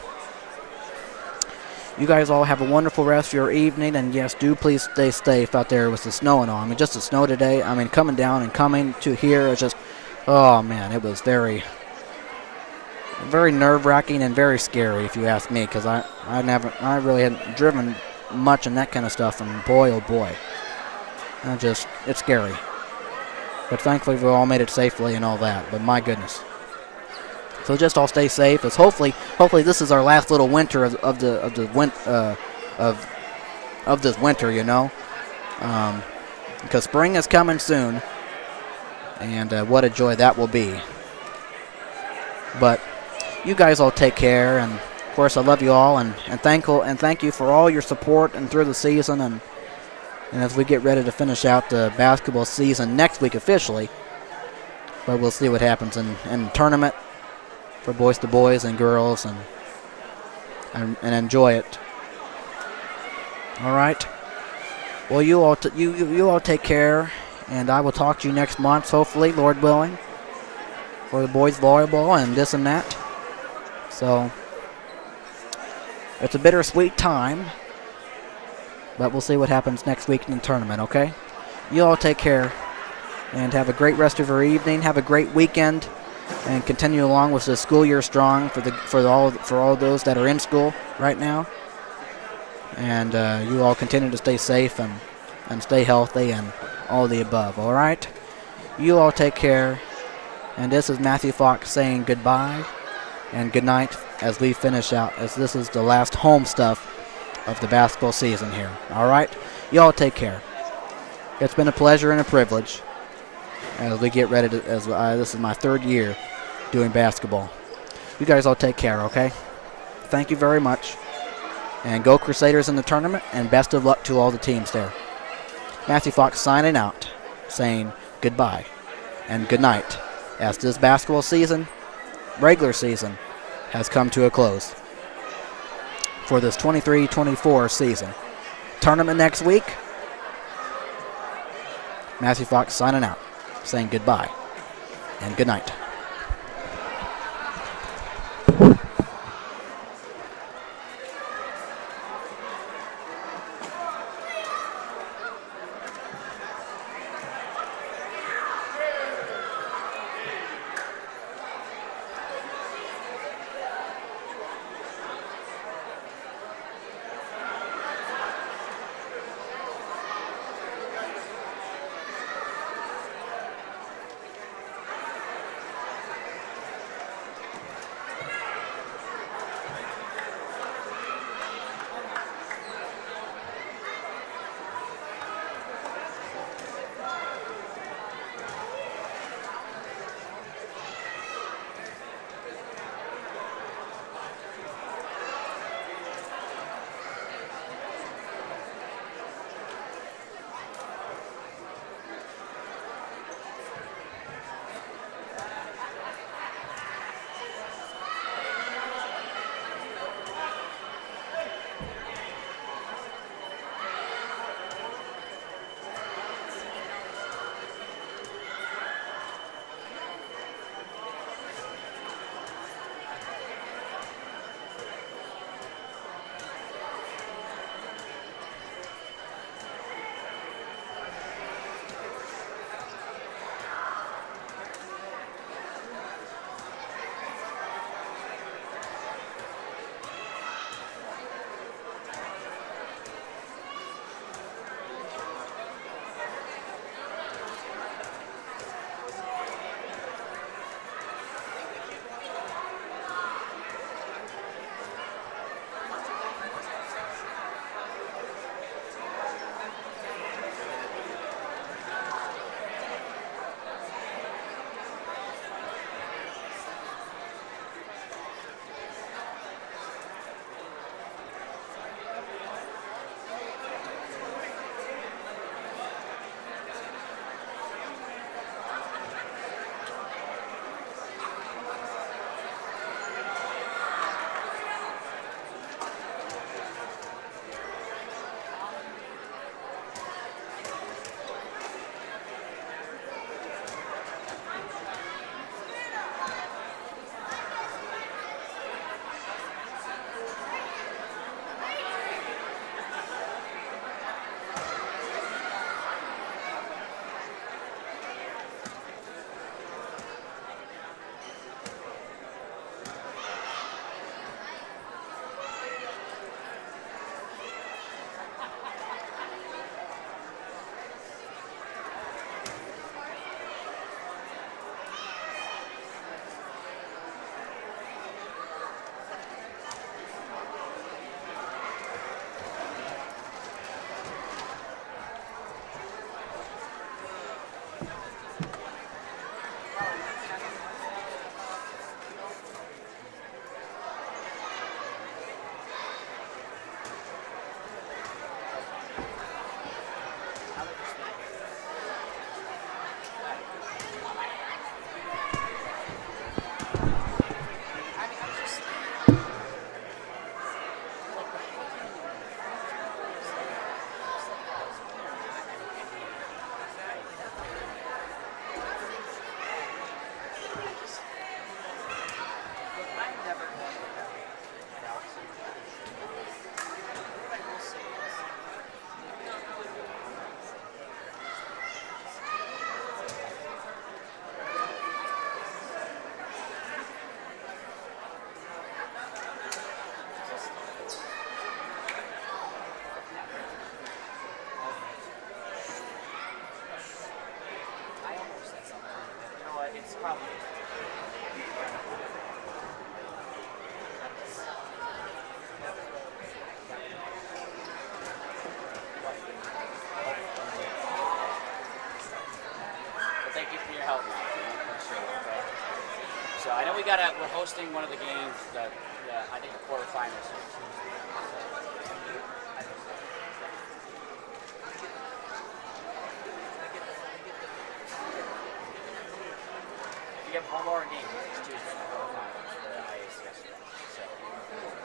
You guys all have a wonderful rest of your evening, and yes, do please stay safe out there with the snow and all. I mean, just the snow today. I mean, coming down and coming to here is just, oh man, it was very, very nerve-wracking and very scary, if you ask me, because I really hadn't driven much in that kind of stuff, and boy, oh boy, it's scary. But thankfully, we all made it safely and all that. But my goodness. So just all stay safe. As hopefully this is our last little winter of this winter, because spring is coming soon, and what a joy that will be. But you guys all take care, and of course I love you all, and thank you for all your support and through the season, and as we get ready to finish out the basketball season next week officially. But we'll see what happens in the tournament for boys to boys and girls, and enjoy it. All right. Well, you all take care, and I will talk to you next month, hopefully, Lord willing, for the boys volleyball and this and that. So it's a bittersweet time, but we'll see what happens next week in the tournament. Okay. You all take care, and have a great rest of your evening. Have a great weekend, and continue along with the school year strong for all those that are in school right now. And you all continue to stay safe and stay healthy and all the above. All right. You all take care. And this is Matthew Fox saying goodbye and good night as we finish out, as this is the last home stuff of the basketball season here. All right? Y'all take care. It's been a pleasure and a privilege as we get ready to, this is my 3rd year doing basketball. You guys all take care, okay? Thank you very much. And go Crusaders in the tournament, and best of luck to all the teams there. Matthew Fox signing out, saying goodbye and good night as this basketball season, regular season, has come to a close for this 23-24 season. Tournament next week. Matthew Fox signing out, saying goodbye and good night. we're hosting one of the games that I think the quarterfinals. You have one more game. It's Tuesday, the quarterfinals for the IACS. So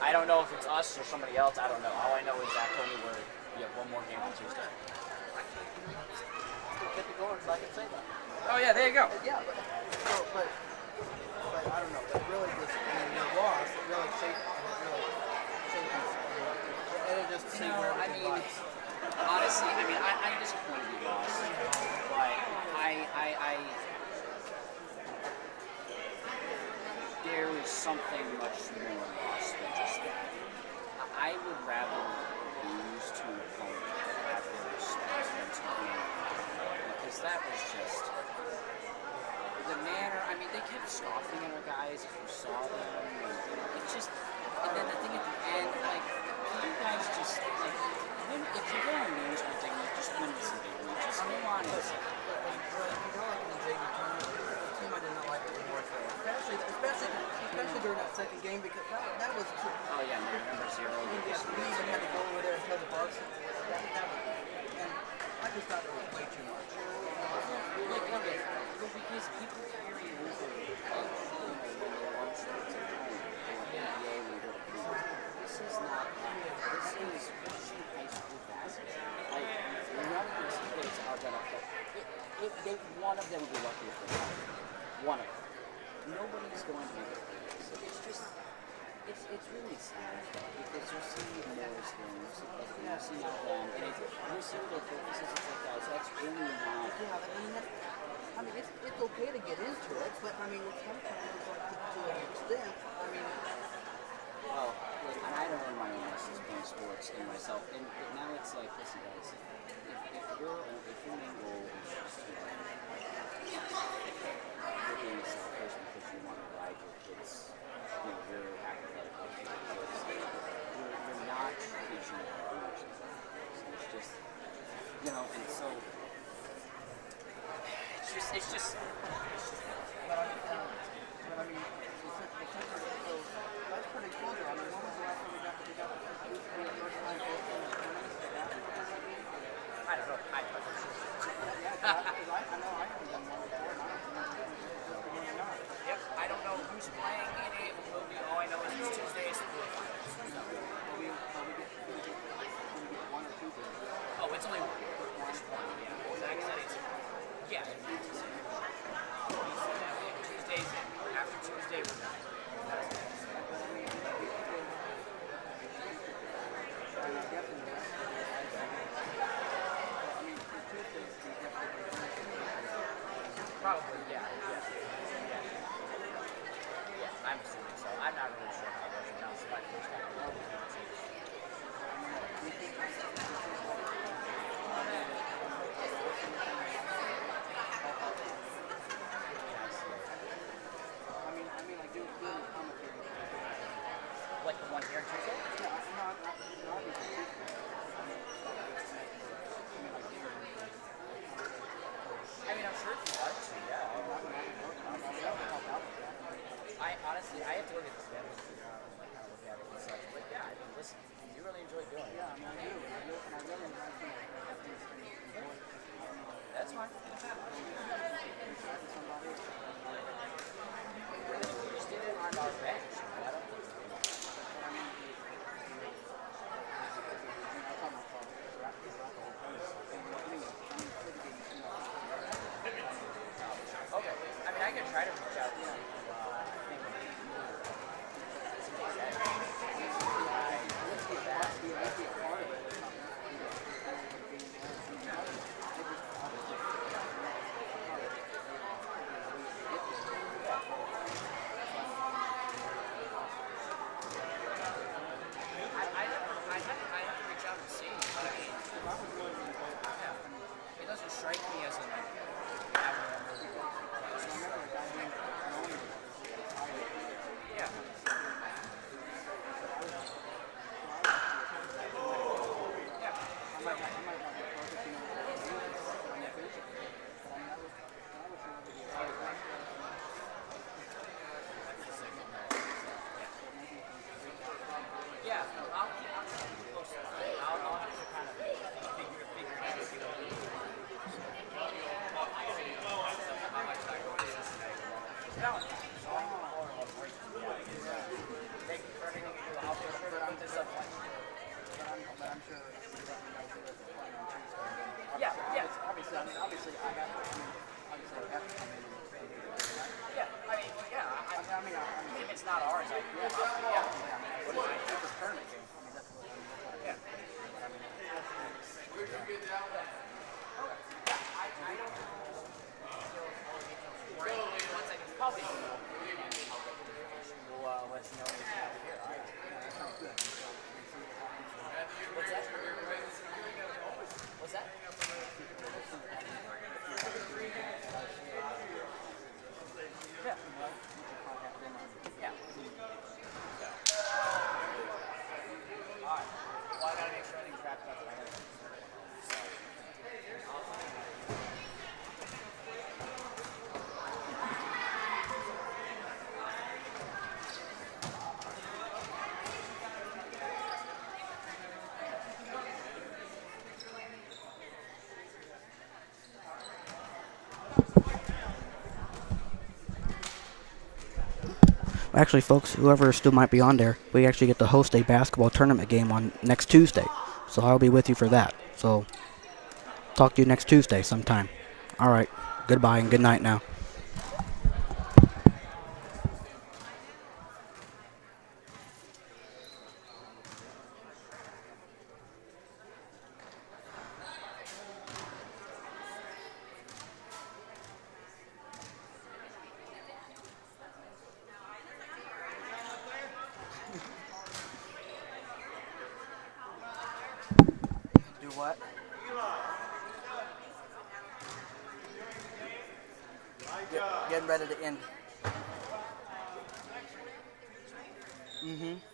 I don't know if it's us or somebody else. I don't know. All I know is Zach told me you have one more game on Tuesday. Get the goals, I can say that. Oh yeah, there you go. Yeah, but I don't know. But really, just your loss, it really shaped us. And it just see where everything was. Honestly, I'm disappointed we lost, but there is something much more lost than just that. I would rather lose to an opponent at their respect than to win, because that was just the manner. They kept scoffing at our guys if you saw them. And it just, and then the thing at the end, you guys just if you're going to lose one thing, just win this game. Just go on. Well, you know, in the JV tournament, the team I did not like it was Warfare. Especially during that second game, because that was too. Oh yeah, number 0. We even had to go over there and tell the Varsity. And I just thought it was way too much. Because people carry over this is not that. This is Christian high school basketball. None of these kids are gonna. One of them will be lucky if they win. One of them. Nobody's going to make it. So it's just. It's really sad because you see Moore's things, you see now them, and you see what their focus is. It's like, guys, that's really not. Yeah, it's okay to get into it, but sometimes to an extent, Well, and I don't earn my own lessons playing sports in myself, and now it's like, listen, guys, if your main goal is just to you're being selfish because you want to ride your kids, your athletic you're not reaching the goals. It's just, and so it's just. That's pretty cool. When was the last time we got the first time I don't know. I know I haven't done one before. Yep, I don't know who's playing in it. All I know is it's Tuesdays. One or two days. Oh, it's only one. Just one, yeah. Zach said it's. Yeah. Tuesdays, and after Tuesday, we're done. Probably, yeah. Yeah, I'm assuming so. I'm not really sure how it goes now. It's my first time. Like the one here in Tuesday? I'm sure if you want to, yeah. I have to look at the schedule to figure out how to look at it and such. But yeah, listen, you really enjoy doing it. Yeah, I do. And I really like That's fine. We just did it on our bench. I don't think Actually, folks, whoever still might be on there, we actually get to host a basketball tournament game on next Tuesday. So I'll be with you for that. So talk to you next Tuesday sometime. All right. Goodbye and good night now. Do what? Getting ready to end. Mm-hmm.